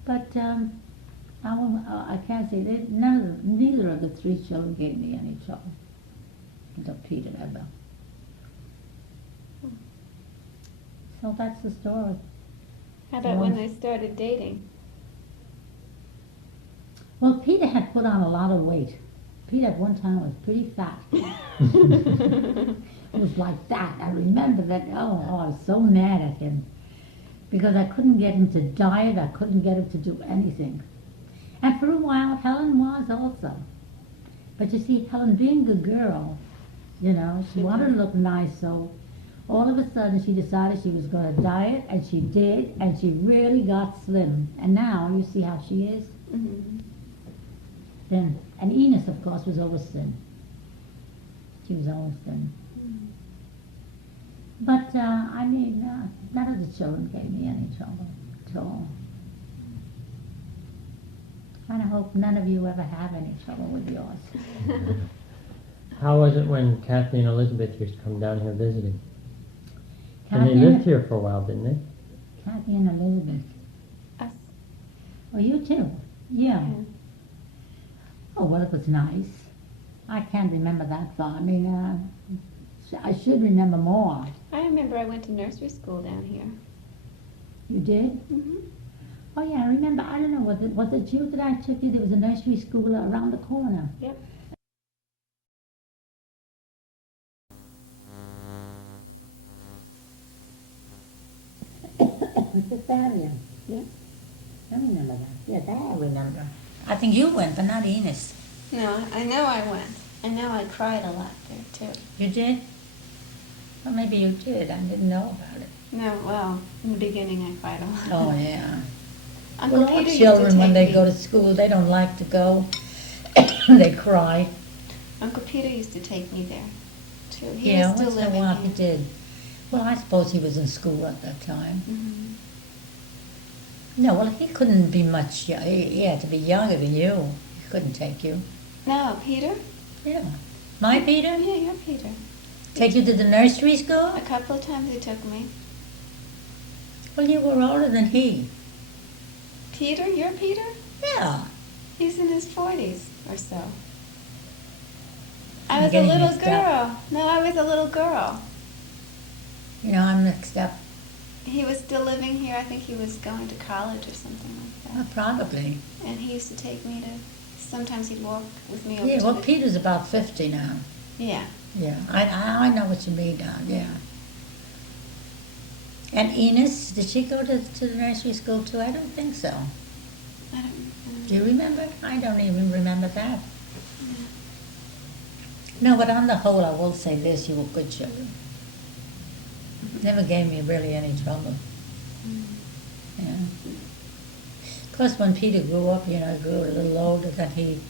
But I can't say, neither of the three children gave me any trouble. Until Peter ever. So that's the story. How about when they started dating? Well, Peter had put on a lot of weight. Pete at one time was pretty fat. It was like that. I remember that. Oh, I was so mad at him because I couldn't get him to diet. I couldn't get him to do anything. And for a while, Helen was also. But you see, Helen being a girl, you know, she wanted to look nice, so all of a sudden she decided she was going to diet, and she did, and she really got slim. And now you see how she is. Mm-hmm. Thin. And Enos, of course, was always thin. She was always thin. But, I mean, none of the children gave me any trouble at all. And I hope none of you ever have any trouble with yours. How was it when Kathy and Elizabeth used to come down here visiting? And Kathy they lived here for a while, didn't they? Kathy and Elizabeth. Us. Oh, you too? Yeah. Oh, well, it was nice. I can't remember that far. I mean, I should remember more. I remember I went to nursery school down here. You did? Mm-hmm. Oh, yeah, I remember. I don't know, was it you that I took you? There was a nursery school around the corner. Yep. Mrs. Barrier. Yeah. I remember that. Yeah, that I remember. I think you went, but not Enos. No, I know I went. I know I cried a lot there, too. You did? Well, maybe you did. I didn't know about it. No, well, in the beginning I cried a lot. Oh, yeah. Uncle Well, all Peter children, used to when take they me. go to school, they don't like to go. They cry. Uncle Peter used to take me there, too. He Yeah, was still once in a living while here. he did. Well, I suppose he was in school at that time. Mm-hmm. No, well, he couldn't be much, he had to be younger than you. He couldn't take you. No, Peter? Yeah. My Peter? Yeah, you're Peter. Take you to the nursery school? A couple of times he took me. Well, you were older than he. Peter? You're Peter? Yeah. He's in his 40s or so. I I'm was a getting little mixed up. girl. No, I was a little girl. You know, I'm mixed up. He was still living here. I think he was going to college or something like Well, that. probably. And he used to take me to, sometimes he'd walk with me over Yeah, to well, the... Peter's about 50 now. Yeah. Yeah, I know what you mean now, yeah. And Enos, did she go to the nursery school too? I don't think so. I don't Do you remember? I don't even remember that. know. No, but on the whole, I will say this, you were good children. Never gave me really any trouble. Yeah. Of course, when Peter grew up, you know, he grew a little older, that he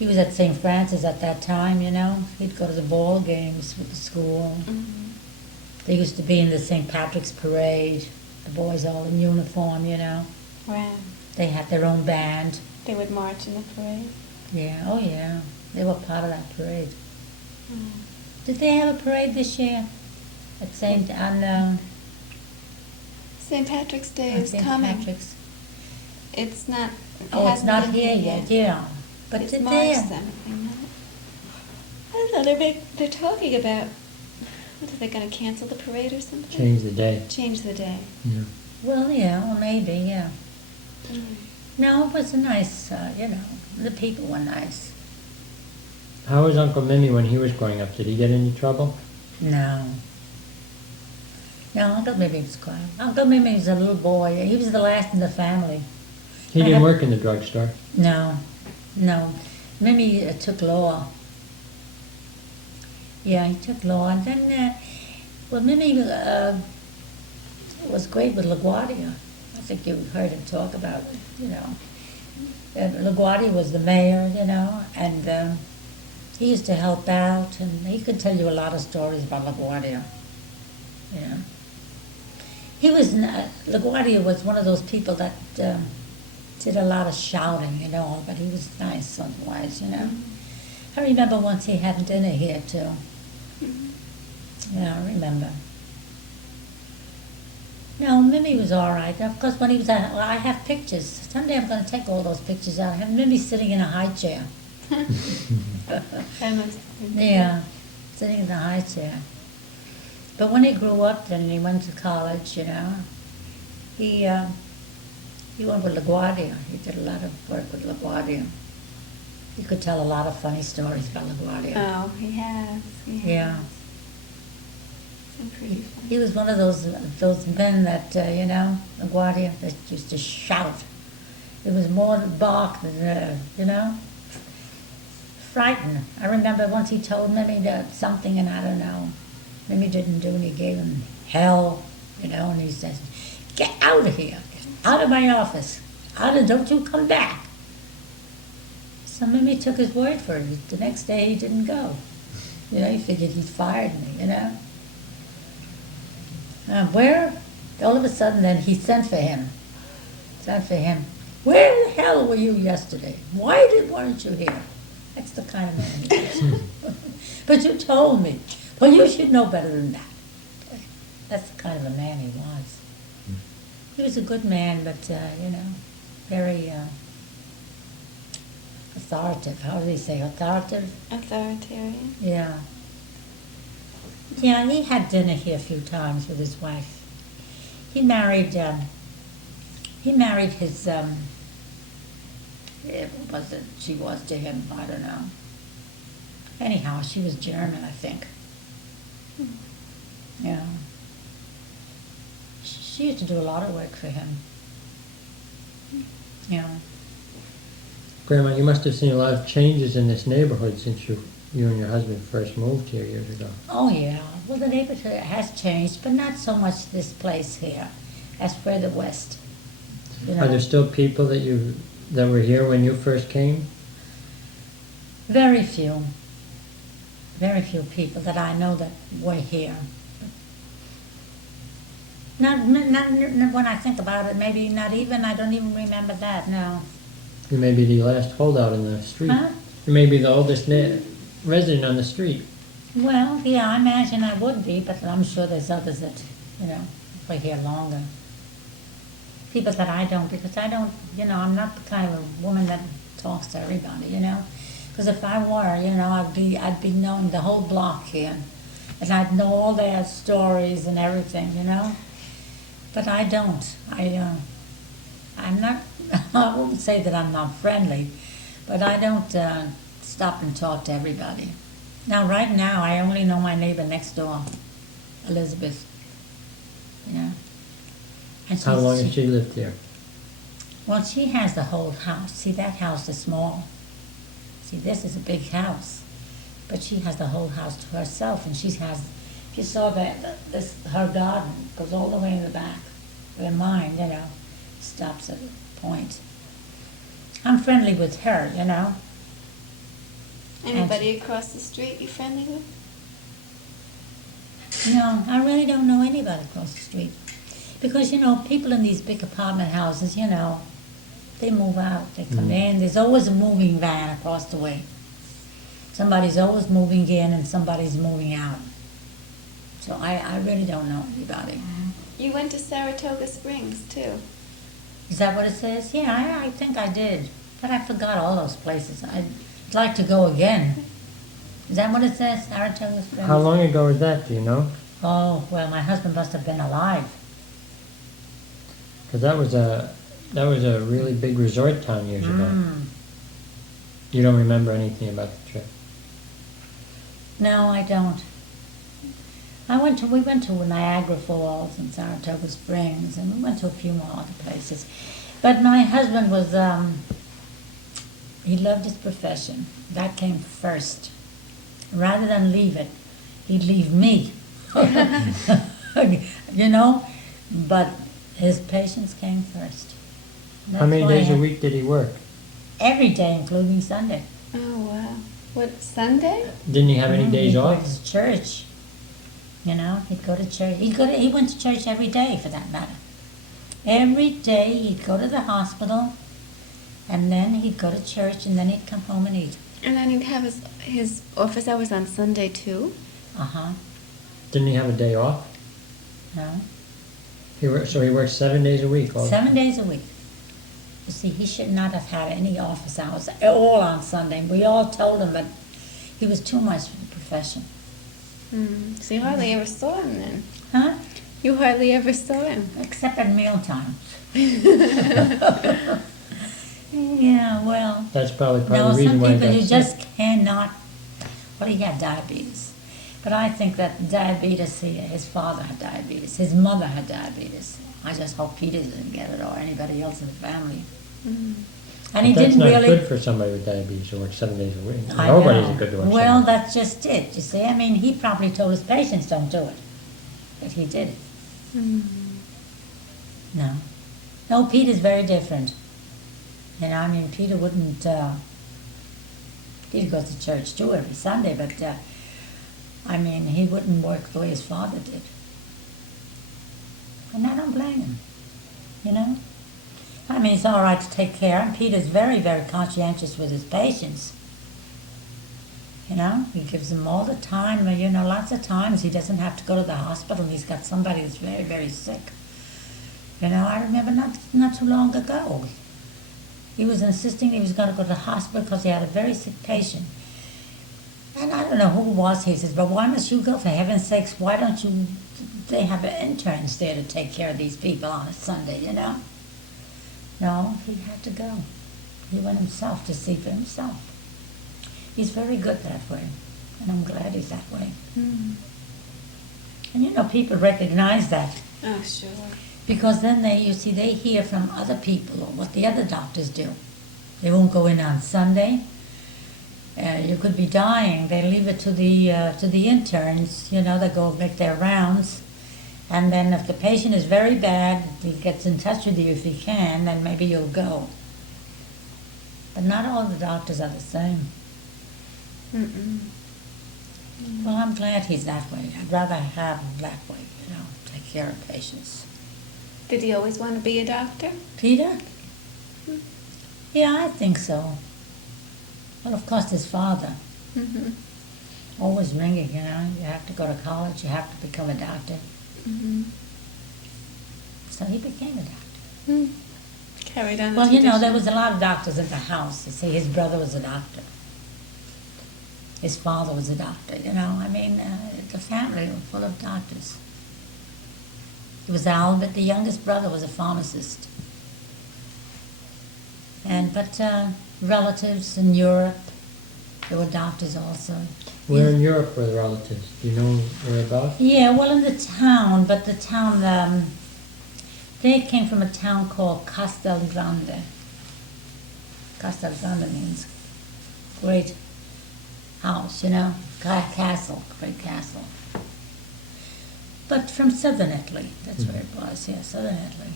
was at St. Francis at that time, you know. He'd go to the ball games with the school. Mhm. They used to be in the St. Patrick's Parade, the boys all in uniform, you know. Wow. They had their own band. They would march in the parade. Yeah, oh yeah. They were part of that parade. Mm. Did they have a parade this year? At St. St. Patrick's Day on is St. coming. Patrick's? It's not. Oh, it's hasn't not been here yet, yeah. But it's did March they? something. I don't know. They're talking about. What, are they going to cancel the parade or something? Change the day. Change the day. Yeah. Well, yeah, well, maybe, yeah. Mm. No, it was a nice, you know, the people were nice. How was Uncle Mimi when he was growing up? Did he get into trouble? No. No, Uncle Mimi was quiet. Uncle Mimi was a little boy. He was the last in the family. He I didn't have- work in the drugstore. No, no. Mimi took law. Yeah, he took law. And then, well, Mimi was great with LaGuardia. I think you heard him talk about, you know. LaGuardia was the mayor, you know, and he used to help out, and he could tell you a lot of stories about LaGuardia. Yeah. He was, LaGuardia was one of those people that did a lot of shouting, you know, but he was nice otherwise, you know. I remember once he had dinner here, too. Yeah, I remember. No, Mimi was all right. Of course, when he was at, well, I have pictures. Someday I'm going to take all those pictures out. I have Mimi sitting in a high chair. That must have been- Yeah, sitting in the high chair. But when he grew up and he went to college, you know, he went with LaGuardia. He did a lot of work with LaGuardia. He could tell a lot of funny stories about LaGuardia. Oh, he has. He has. Yeah. Some pretty funny. He was one of those men that, LaGuardia, that used to shout. It was more bark than, frightened. I remember once he told Mimi that something, and I don't know, Mimi didn't do, and he gave him hell, and he says, "Get out of here, out of my office, don't you come back." So Mimi took his word for it. The next day he didn't go. He figured he'd fired me, Where? All of a sudden then he sent for him. Where the hell were you yesterday? Why weren't you here? That's the kind of man he is. But you told me. Well, you should know better than that. That's the kind of a man he was. He was a good man, but, very authoritative. How do they say? Authoritative? Authoritarian. Yeah. Yeah, he had dinner here a few times with his wife. He married his, what was it she was to him? I don't know. Anyhow, she was German, I think. Yeah. She used to do a lot of work for him. Yeah. Grandma, you must have seen a lot of changes in this neighborhood since you and your husband first moved here years ago. Oh, yeah. Well, the neighborhood has changed, but not so much this place here as further west. Are there still people that were here when you first came? Very few. Very few people that I know that were here. Not when I think about it, maybe not even, I don't even remember that, no. You may be the last holdout in the street. Huh? You may be the oldest resident on the street. Well, yeah, I imagine I would be, but I'm sure there's others that, were here longer. People that I don't, because I don't, I'm not the kind of a woman that talks to everybody, Because if I were, I'd be knowing the whole block here. And I'd know all their stories and everything, But I don't. I'm not, I wouldn't say that I'm not friendly, but I don't stop and talk to everybody. Now, right now, I only know my neighbor next door, Elizabeth. And How long has she lived here? Well, she has the whole house. See, that house is small. See, this is a big house. But she has the whole house to herself, and she has, if you saw her garden goes all the way in the back, where mine, stops at a point. I'm friendly with her, Anybody across the street you friendly with? No, I really don't know anybody across the street. Because, people in these big apartment houses, they move out, they come in. There's always a moving van across the way. Somebody's always moving in and somebody's moving out. So I really don't know anybody. You went to Saratoga Springs, too. Is that what it says? Yeah, I think I did. But I forgot all those places. I'd like to go again. Is that what it says, Saratoga Springs? How long ago was that, do you know? Oh, well, my husband must have been alive. Because that was a really big resort town years ago. You don't remember anything about the trip? No, I don't. We went to Niagara Falls and Saratoga Springs, and we went to a few more other places. But my husband was, he loved his profession. That came first. Rather than leave it, he'd leave me. But his patients came first. How many days a week did he work? Every day, including Sunday. Oh, wow. What, Sunday? Didn't he have any days He'd off? go to church. He'd go to church. He went to church every day, for that matter. Every day he'd go to the hospital, and then he'd go to church, and then he'd come home and eat. And then he'd have his office hours on Sunday, too? Uh-huh. Didn't he have a day off? No. So he worked 7 days a week? 7 days a week. You see, he should not have had any office hours at all on Sunday. We all told him that he was too much for the profession. So you hardly ever saw him then? Huh? You hardly ever saw him? Except at mealtime. Yeah, well, That's probably part no, of the reason some why he people got you sick. just cannot, well, he had diabetes. But I think that diabetes, his father had diabetes, his mother had diabetes. I just hope Peter didn't get it or anybody else in the family. Mm. And he But that's didn't not really. good for somebody with diabetes who works 7 days a week. I Nobody's know. good to work Well, 7 days. that's just it, you see. I mean, he probably told his patients don't do it. But he did it. Mm. No. No, Peter's very different. You know, I mean, Peter wouldn't, Peter goes to church too every Sunday, but, I mean, he wouldn't work the way his father did. And I don't blame him, you know? I mean, it's all right to take care, and Peter's very, very conscientious with his patients. You know, he gives them all the time, you know, lots of times he doesn't have to go to the hospital, and he's got somebody that's very, very sick. You know, I remember not too long ago, he was insisting he was going to go to the hospital because he had a very sick patient. And I don't know who it was, he says, but why must you go, for heaven's sakes? Why don't you, they have interns there to take care of these people on a Sunday, you know? No, he had to go. He went himself to see for himself. He's very good that way, and I'm glad he's that way. Mm. And you know, people recognize that. Oh, sure. Because then you see, they hear from other people what the other doctors do. They won't go in on Sunday. You could be dying. They leave it to the interns. You know, they go make their rounds, and then if the patient is very bad, he gets in touch with you if he can. Then maybe you'll go. But not all the doctors are the same. Mm-mm. Well, I'm glad he's that way. I'd rather have him that way. You know, take care of patients. Did he always want to be a doctor? Peter? Yeah, I think so. Well, of course, his father. Mm-hmm. Always ringing, you know. You have to go to college, you have to become a doctor. Mm-hmm. So he became a doctor. Mm. Carried on the Well, you know, tradition. there was a lot of doctors in the house. You see, his brother was a doctor. His father was a doctor, you know. I mean, the family were full of doctors. It was Albert, the youngest brother, was a pharmacist. But relatives in Europe, there were doctors also. Where in Europe were the relatives? Do you know whereabouts? Yeah, well, in the town, but the town, they came from a town called Castel Grande. Castel Grande means great house, you know, castle, great castle. But from southern Italy, that's where it was, yeah, southern Italy.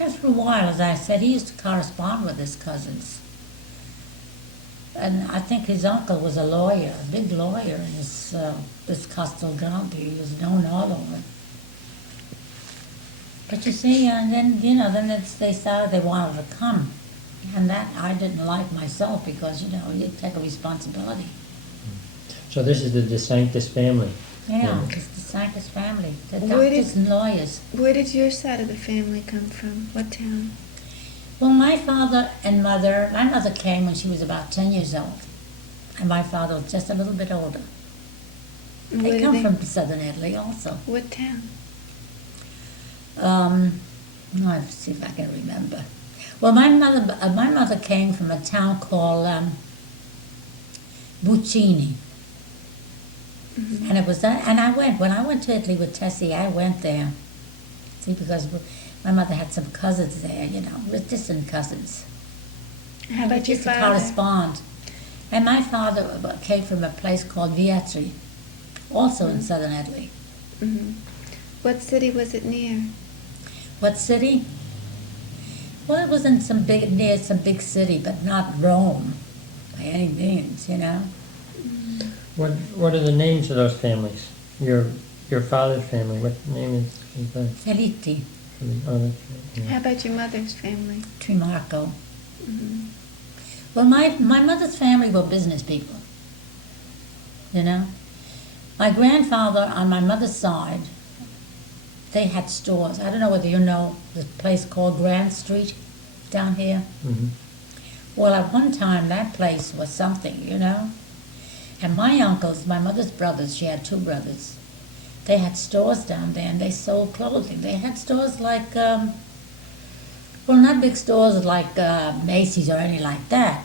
And for a while, as I said, he used to correspond with his cousins. And I think his uncle was a lawyer, a big lawyer in this Castel Grande. He was known all over. But you see, then, you know, they decided they wanted to come. And that I didn't like myself because, you know, you take a responsibility. So this is the DeSanctis family. Yeah, Yeah. it's the DeSanctis family. The Where doctors and lawyers. Where did your side of the family come from? What town? Well, my father and mother, my mother came when she was about 10 years old. And my father was just a little bit older. And They where come did from southern Italy also. What town? Let's see if I can remember. Well, my mother came from a town called Buccini. Mm-hmm. And it was that, and when I went to Italy with Tessie, I went there. See, because my mother had some cousins there, you know, with distant cousins. How about We your used to father? correspond. And my father came from a place called Vietri, also in southern Italy. Mm-hmm. What city was it near? What city? Well, it was in near some big city, but not Rome by any means, you know. What are the names of those families? Your father's family, what name is that? Felitti, Oh, that's right. How Yeah. about your mother's family? Trimarco. Mm-hmm. Well, my mother's family were business people, you know. My grandfather on my mother's side, they had stores. I don't know whether you know the place called Grand Street down here. Mhm. Well, at one time, that place was something, you know. And my uncles, my mother's brothers, she had two brothers, they had stores down there, and they sold clothing. They had stores like Well, not big stores like Macy's or anything like that,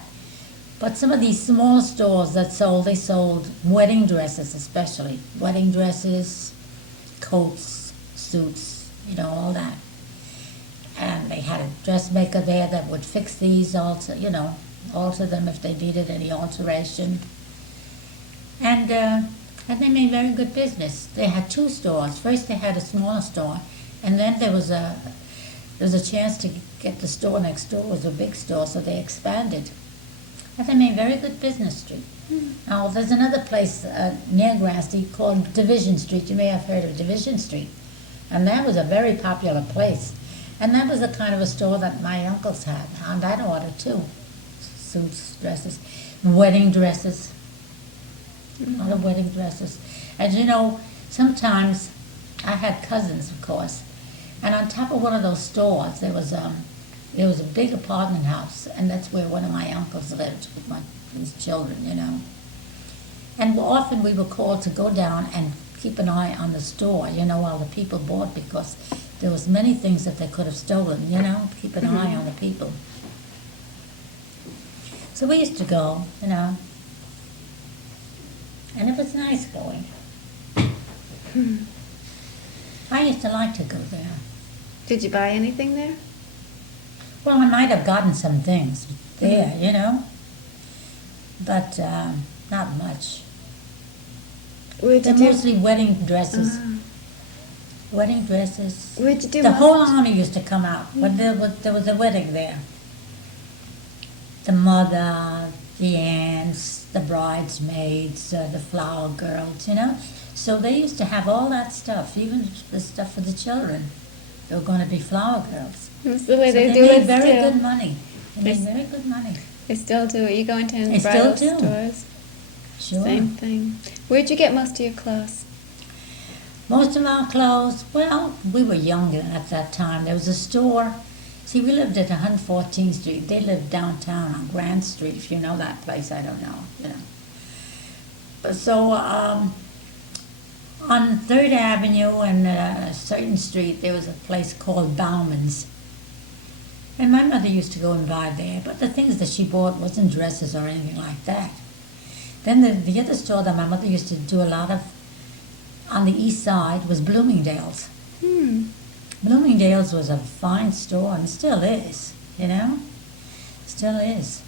but some of these small stores that they sold wedding dresses especially. Wedding dresses, coats, suits, all that. And they had a dressmaker there that would fix these, alter them if they needed any alteration. And they made very good business. They had two stores. First they had a smaller store, and then there was a chance to get the store next door was a big store, so they expanded. And they made very good business street. Now, there's another place near Grassy called Division Street. You may have heard of Division Street. And that was a very popular place. And that was the kind of a store that my uncles had on that order, too. Suits, dresses, wedding dresses. A lot of wedding dresses. And sometimes I had cousins, of course. And on top of one of those stores, there was a big apartment house, and that's where one of my uncles lived with his children, And often we were called to go down and keep an eye on the store, while the people bought, because there was many things that they could have stolen, keep an eye on the people. So we used to go, and it was nice going. I used to like to go there. Did you buy anything there? Well, I might have gotten some things there, but not much. Where'd They're you do? mostly wedding dresses. Wedding dresses. Where'd you do? The whole most? army used to come out when there was a wedding there. The mother, the aunts, the bridesmaids, the flower girls, So they used to have all that stuff, even the stuff for the children. They were going to be flower girls. That's the way So they they do made it very still. good money. They made very good money. They still do it. You go into They any still bridal do. stores. Sure. Same thing. Where'd you get most of your clothes? Most of our clothes, well, we were young at that time. There was a store. See, we lived at 114th Street. They lived downtown on Grand Street, if you know that place. I don't know, So on 3rd Avenue and a certain street, there was a place called Bauman's. And my mother used to go and buy there, but the things that she bought wasn't dresses or anything like that. Then the other store that my mother used to do a lot of on the east side was Bloomingdale's. Bloomingdale's was a fine store and still is, Still is.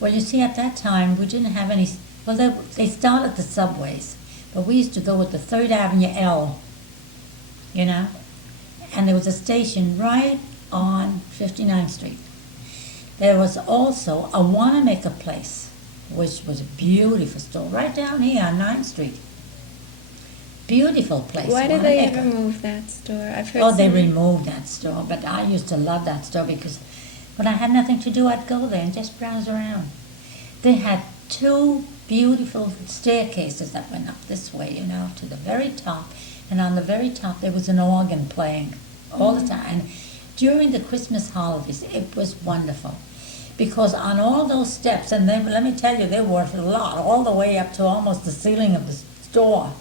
Well, you see, at that time, we didn't have any, well, they started the subways, but we used to go with the 3rd Avenue L, and there was a station right on 59th Street. There was also a Wanamaker place, which was a beautiful store, right down here on 9th Street. Beautiful place. Why did they Wanamaker. ever move that store? I've heard. Oh, they some- removed that store, but I used to love that store because when I had nothing to do, I'd go there and just browse around. They had 2 beautiful staircases that went up this way, to the very top, and on the very top there was an organ playing all the time. And during the Christmas holidays, it was wonderful. Because on all those steps, and let me tell you, they were a lot, all the way up to almost the ceiling of the store,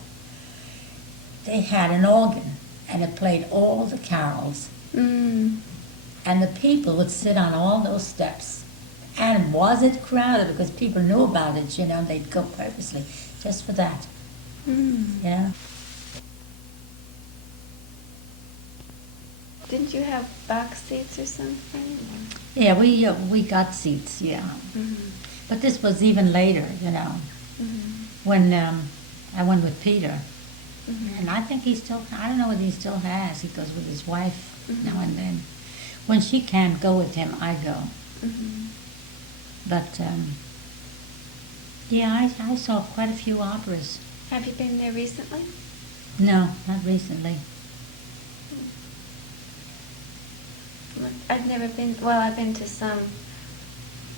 they had an organ, and it played all the carols. And the people would sit on all those steps. And was it crowded? Because people knew about it, they'd go purposely just for that. Didn't you have box seats or something? Yeah, we got seats, yeah. But this was even later, when I went with Peter. And I think I don't know whether he still has. He goes with his wife now and then. When she can't go with him, I go. But, yeah, I saw quite a few operas. Have you been there recently? No, not recently. I've never been. Well, I've been to some.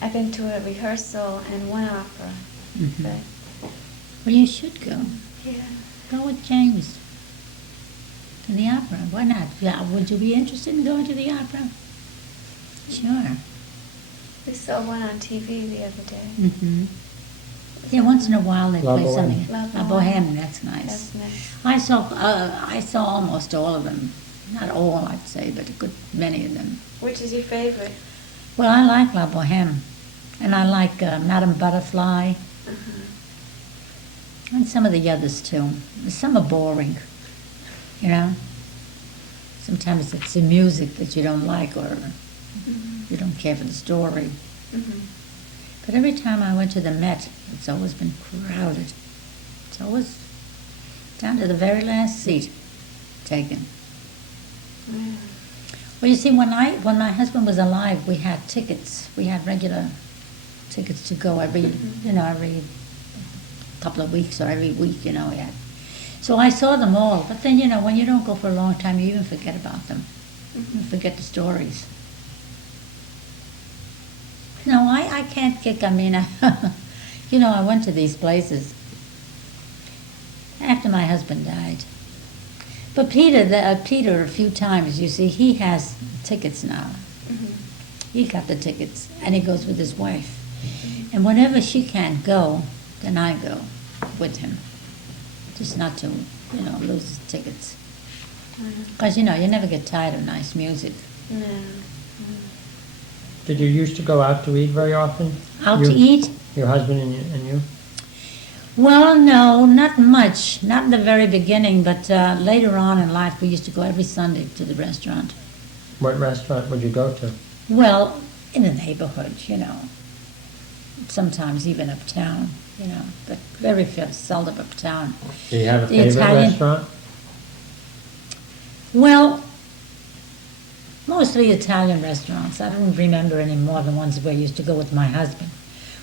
I've been to a rehearsal and one opera. But Well, you should go. yeah. Go with James to the opera. Why not? Yeah, would you be interested in going to the opera? Sure. We saw one on TV the other day. Yeah, once in a while they La play Boheme. something. La La Boheme, that's nice. That's nice. I saw almost all of them. Not all, I'd say, but a good many of them. Which is your favorite? Well, I like La Boheme, and I like Madame Butterfly, and some of the others too. Some are boring, you know. Sometimes it's the music that you don't like, or you don't care for the story. But every time I went to the Met, it's always been crowded. It's always down to the very last seat taken. Well, you see, when my husband was alive, we had tickets. We had regular tickets to go every couple of weeks or every week, we had. So I saw them all. But then, when you don't go for a long time, you even forget about them. You forget the stories. No, I can't kick. I mean, I went to these places after my husband died. But Peter, a few times, you see, he has tickets now. He got the tickets, and he goes with his wife. And whenever she can't go, then I go with him. Just not to, lose the tickets. Because, you never get tired of nice music. No. Did you used to go out to eat very often? Out to eat? Your husband and you? Well, no, not much. Not in the very beginning, but later on in life, we used to go every Sunday to the restaurant. What restaurant would you go to? Well, in the neighborhood, Sometimes even uptown, but very seldom uptown. Do you have a The favorite Italian- restaurant? Well, mostly Italian restaurants. I don't remember any more than ones where I used to go with my husband.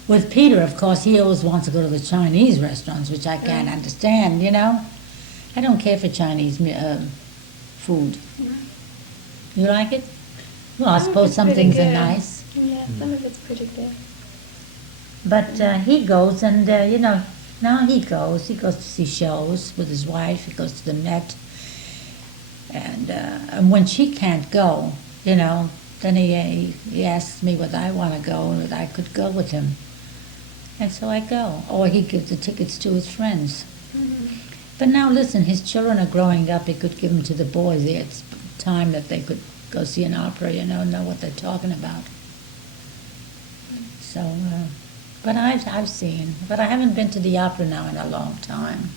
With Peter, of course, he always wants to go to the Chinese restaurants, which I can't understand, I don't care for Chinese food. You like it? Well, I Some of suppose it's some pretty things are good. nice. Yeah, some of it's pretty good. But he goes, and, now he goes. He goes to see shows with his wife. He goes to the Met. And when she can't go, then he asks me whether I want to go and whether I could go with him. And so I go. Or he gives the tickets to his friends. But now listen, his children are growing up. He could give them to the boys. It's time that they could go see an opera, know what they're talking about. So, but I've seen. But I haven't been to the opera now in a long time.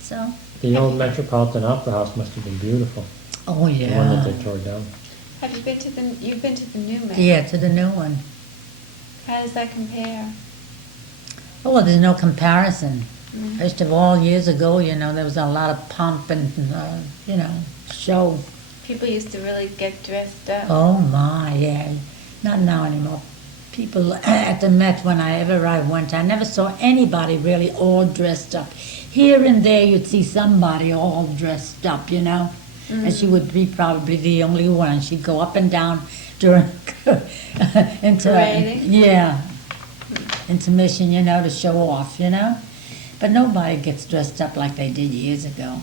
So. The old Metropolitan Opera House must have been beautiful. Oh, yeah. The one that they tore down. Have you been to you've been to the new Met? Yeah, to the new one. How does that compare? Oh, well, there's no comparison. First of all, years ago, there was a lot of pomp and, show. People used to really get dressed up. Oh, my, yeah. Not now anymore. People at the Met, whenever I went, I never saw anybody really all dressed up. Here and there, you'd see somebody all dressed up, And she would be probably the only one. She'd go up and down during Parading? Intermission, to show off, But nobody gets dressed up like they did years ago.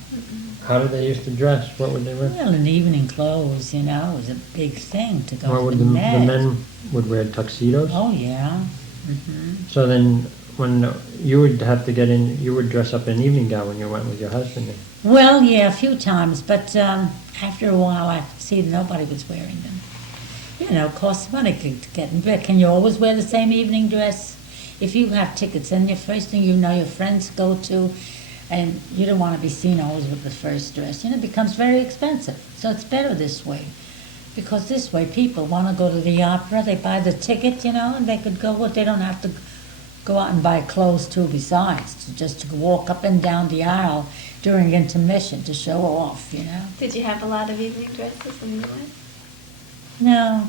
How did they used to dress? What would they wear? Well, in evening clothes, it was a big thing to go Or to would the the Met. men would wear tuxedos? Oh, yeah. So then, when you would have to get in, you would dress up in an evening gown when you went with your husband. Then. Well, yeah, a few times, but after a while I see nobody was wearing them. It costs money to get in bed. Can you always wear the same evening dress? If you have tickets, and the first thing your friends go to, and you don't want to be seen always with the first dress, it becomes very expensive. So it's better this way. Because this way people want to go to the opera, they buy the ticket, and they could go, they don't have to go out and buy clothes too besides, just to walk up and down the aisle during intermission to show off, Did you have a lot of evening dresses when you went? No.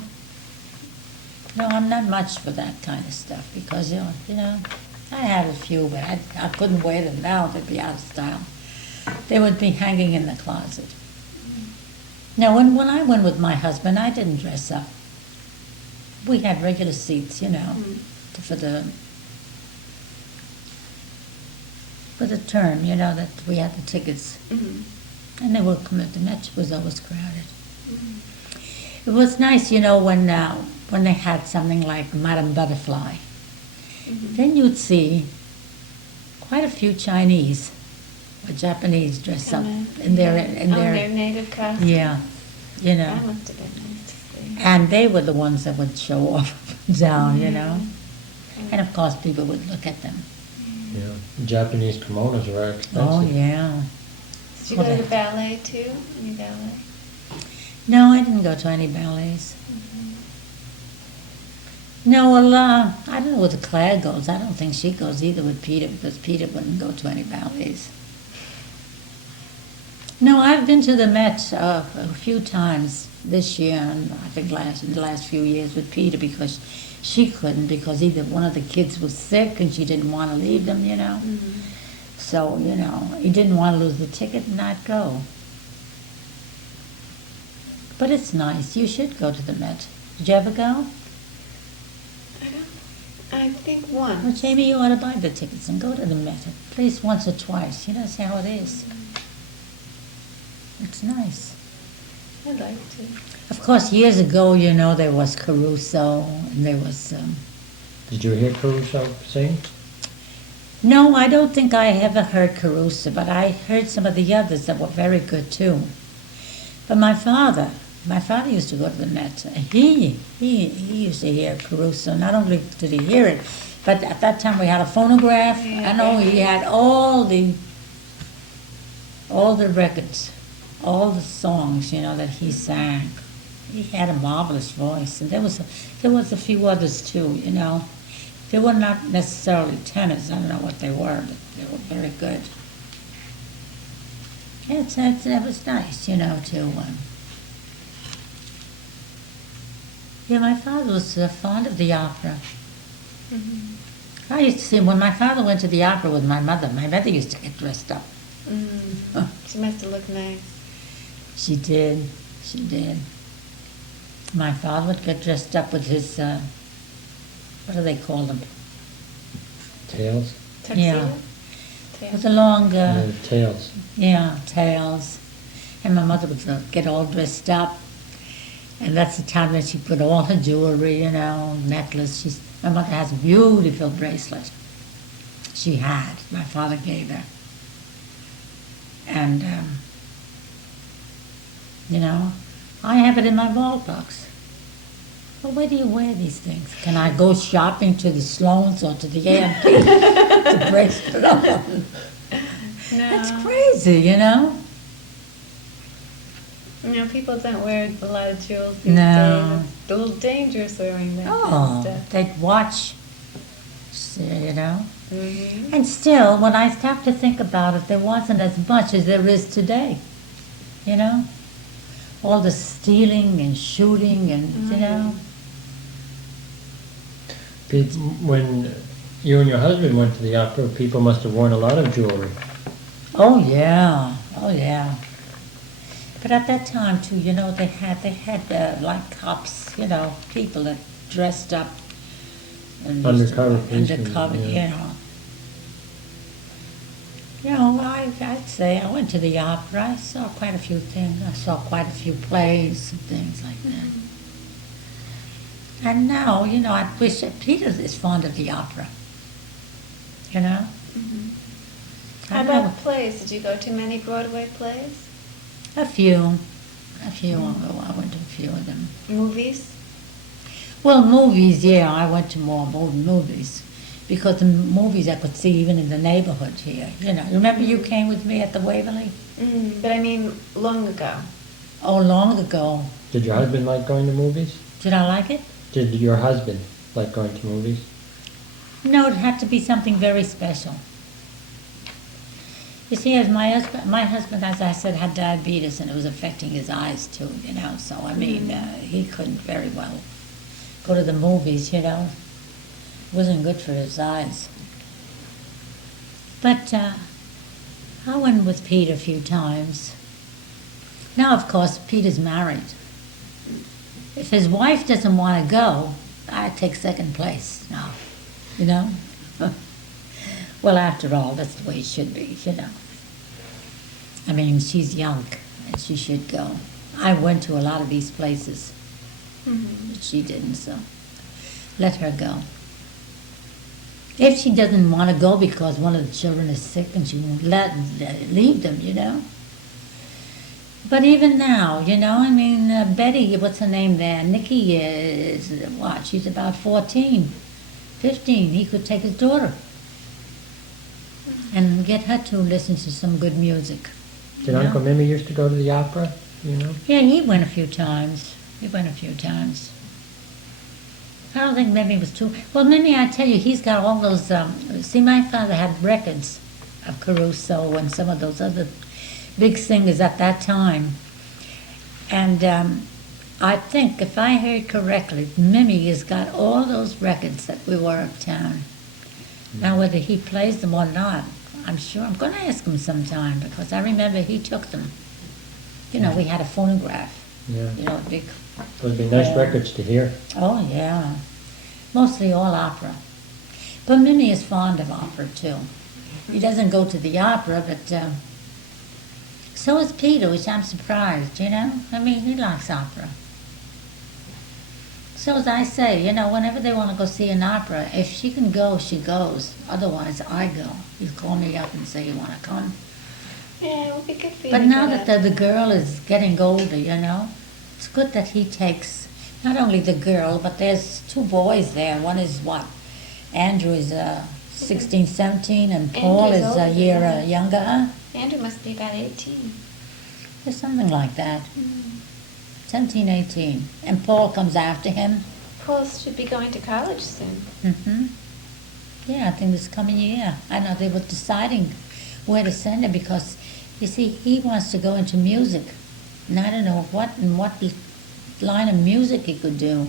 No, I'm not much for that kind of stuff because, I had a few, but I couldn't wear them now. They'd be out of style. They would be hanging in the closet. Now, when I went with my husband, I didn't dress up. We had regular seats, for the term, that we had the tickets. And they would come at the Met was always crowded. It was nice, when they had something like Madame Butterfly. Then you'd see quite a few Chinese a Japanese dress up Kinda, in their, their native costume. yeah, you know. That must have been nice to see. And they were the ones that would show off up and down, you know. Mm. And of course, people would look at them. Yeah. Japanese kimonos are expensive. Oh, yeah. Did you go to ballet too? Any ballet? No, I didn't go to any ballets. No, well, I don't know whether Claire goes. I don't think she goes either with Peter, because Peter wouldn't go to any ballets. No, I've been to the Met a few times this year, and I think in the last few years with Peter, because she couldn't, because either one of the kids was sick and she didn't want to leave them, you know. Mm-hmm. So, you know, he didn't want to lose the ticket and not go. But it's nice. You should go to the Met. Did you ever go? I think Well, once. Jamie, you ought to buy the tickets and go to the Met at least once or twice. You know, see how it is. It's nice. I'd like to. Of course, years ago, you know, there was Caruso, and there was... Did you hear Caruso sing? No, I don't think I ever heard Caruso, but I heard some of the others that were very good, too. But my father used to go to the Met. He used to hear Caruso. Not only did he hear it, but at that time we had a phonograph. I know he had all the records, all the songs, you know, that he sang. He had a marvelous voice, and there was a few others too, you know. They were not necessarily tenors. I don't know what they were, but they were very good. Yeah, it was nice, you know, to. Yeah, my father was fond of the opera. Mm-hmm. I used to see when my father went to the opera with my mother used to get dressed up. Mm. She must have looked nice. She did. My father would get dressed up with his, what do they call them? Tails? Tuxedo? Yeah. Tail. With the long, Tails. yeah, tails. And my mother would get all dressed up. And that's the time that she put all her jewelry, you know, necklace. My mother has a beautiful bracelet. She had. My father gave her. And, you know, I have it in my vault box. Well, where do you wear these things? Can I go shopping to the Sloans or to the AMP to bracelet on? No. That's crazy, you know? You know, people don't wear a lot of jewels these No. days. It's a little dangerous wearing that kind of Oh, stuff. they'd watch, you know? Mm-hmm. And still, when I stop to think about it, there wasn't as much as there is today, you know? All the stealing and shooting and, you know? When you and your husband went to the opera, people must have worn a lot of jewelry. Oh, yeah. But at that time, too, you know, they had like cops, you know, people that dressed up. And Undercover policemen, Undercover, yeah. you know. You know, I'd say I went to the opera. I saw quite a few things. I saw quite a few plays and things like that. And now, you know, I wish that Peter is fond of the opera. You know? How about plays? Did you go to many Broadway plays? A few. I went to a few of them. Movies? Well, movies, yeah, I went to more movies. Because the movies I could see even in the neighborhood here, you know. Remember you came with me at the Waverly? But I mean, long ago. Oh, long ago. Did your husband like going to movies? Did I like it? Did your husband like going to movies? No, it had to be something very special. You see, as my husband, as I said, had diabetes, and it was affecting his eyes too, you know. So, I mean, he couldn't very well go to the movies, you know. It wasn't good for his eyes. But I went with Pete a few times. Now, of course, Peter's married. If his wife doesn't want to go, I take second place now, you know. Well, after all, that's the way it should be, you know. I mean, she's young, and she should go. I went to a lot of these places, but she didn't, so let her go. If she doesn't want to go because one of the children is sick and she won't leave them, you know. But even now, you know, I mean, Betty, what's her name there? Nikki is, what, she's about 14, 15. He could take his daughter and get her to listen to some good music. Did Uncle Mimi used to go to the opera, you know? Yeah, he went a few times. I don't think Mimi was too... Well, Mimi, I tell you, he's got all those... see, my father had records of Caruso and some of those other big singers at that time. And I think, if I heard correctly, Mimi has got all those records that we wore uptown. Now, whether he plays them or not, I'm sure... I'm going to ask him sometime, because I remember he took them. You know, we had a phonograph. Yeah. You know, a big... Those would be nice records to hear. Oh, yeah. Mostly all opera. But Mimi is fond of opera, too. He doesn't go to the opera, but so is Peter, which I'm surprised, you know? I mean, he likes opera. So as I say, you know, whenever they want to go see an opera, if she can go, she goes. Otherwise, I go. You call me up and say you want to come. Yeah, it would be good for you But to now go that the girl is getting older, you know, it's good that he takes not only the girl, but there's two boys there. One is what? Andrew is 16, 17, and Paul Andrew's is older a than year that. younger, huh? Andrew must be about 18. There's something like that. 17, 18. And Paul comes after him. Paul should be going to college soon. Hmm. Yeah, I think this coming year. I know they were deciding where to send him because, you see, he wants to go into music. And I don't know what line of music he could do.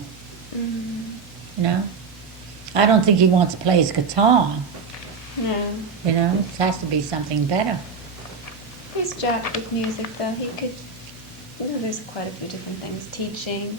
You know? I don't think he wants to play his guitar. No. You know? It has to be something better. He's dropped with music, though. He could... there's quite a few different things. Teaching.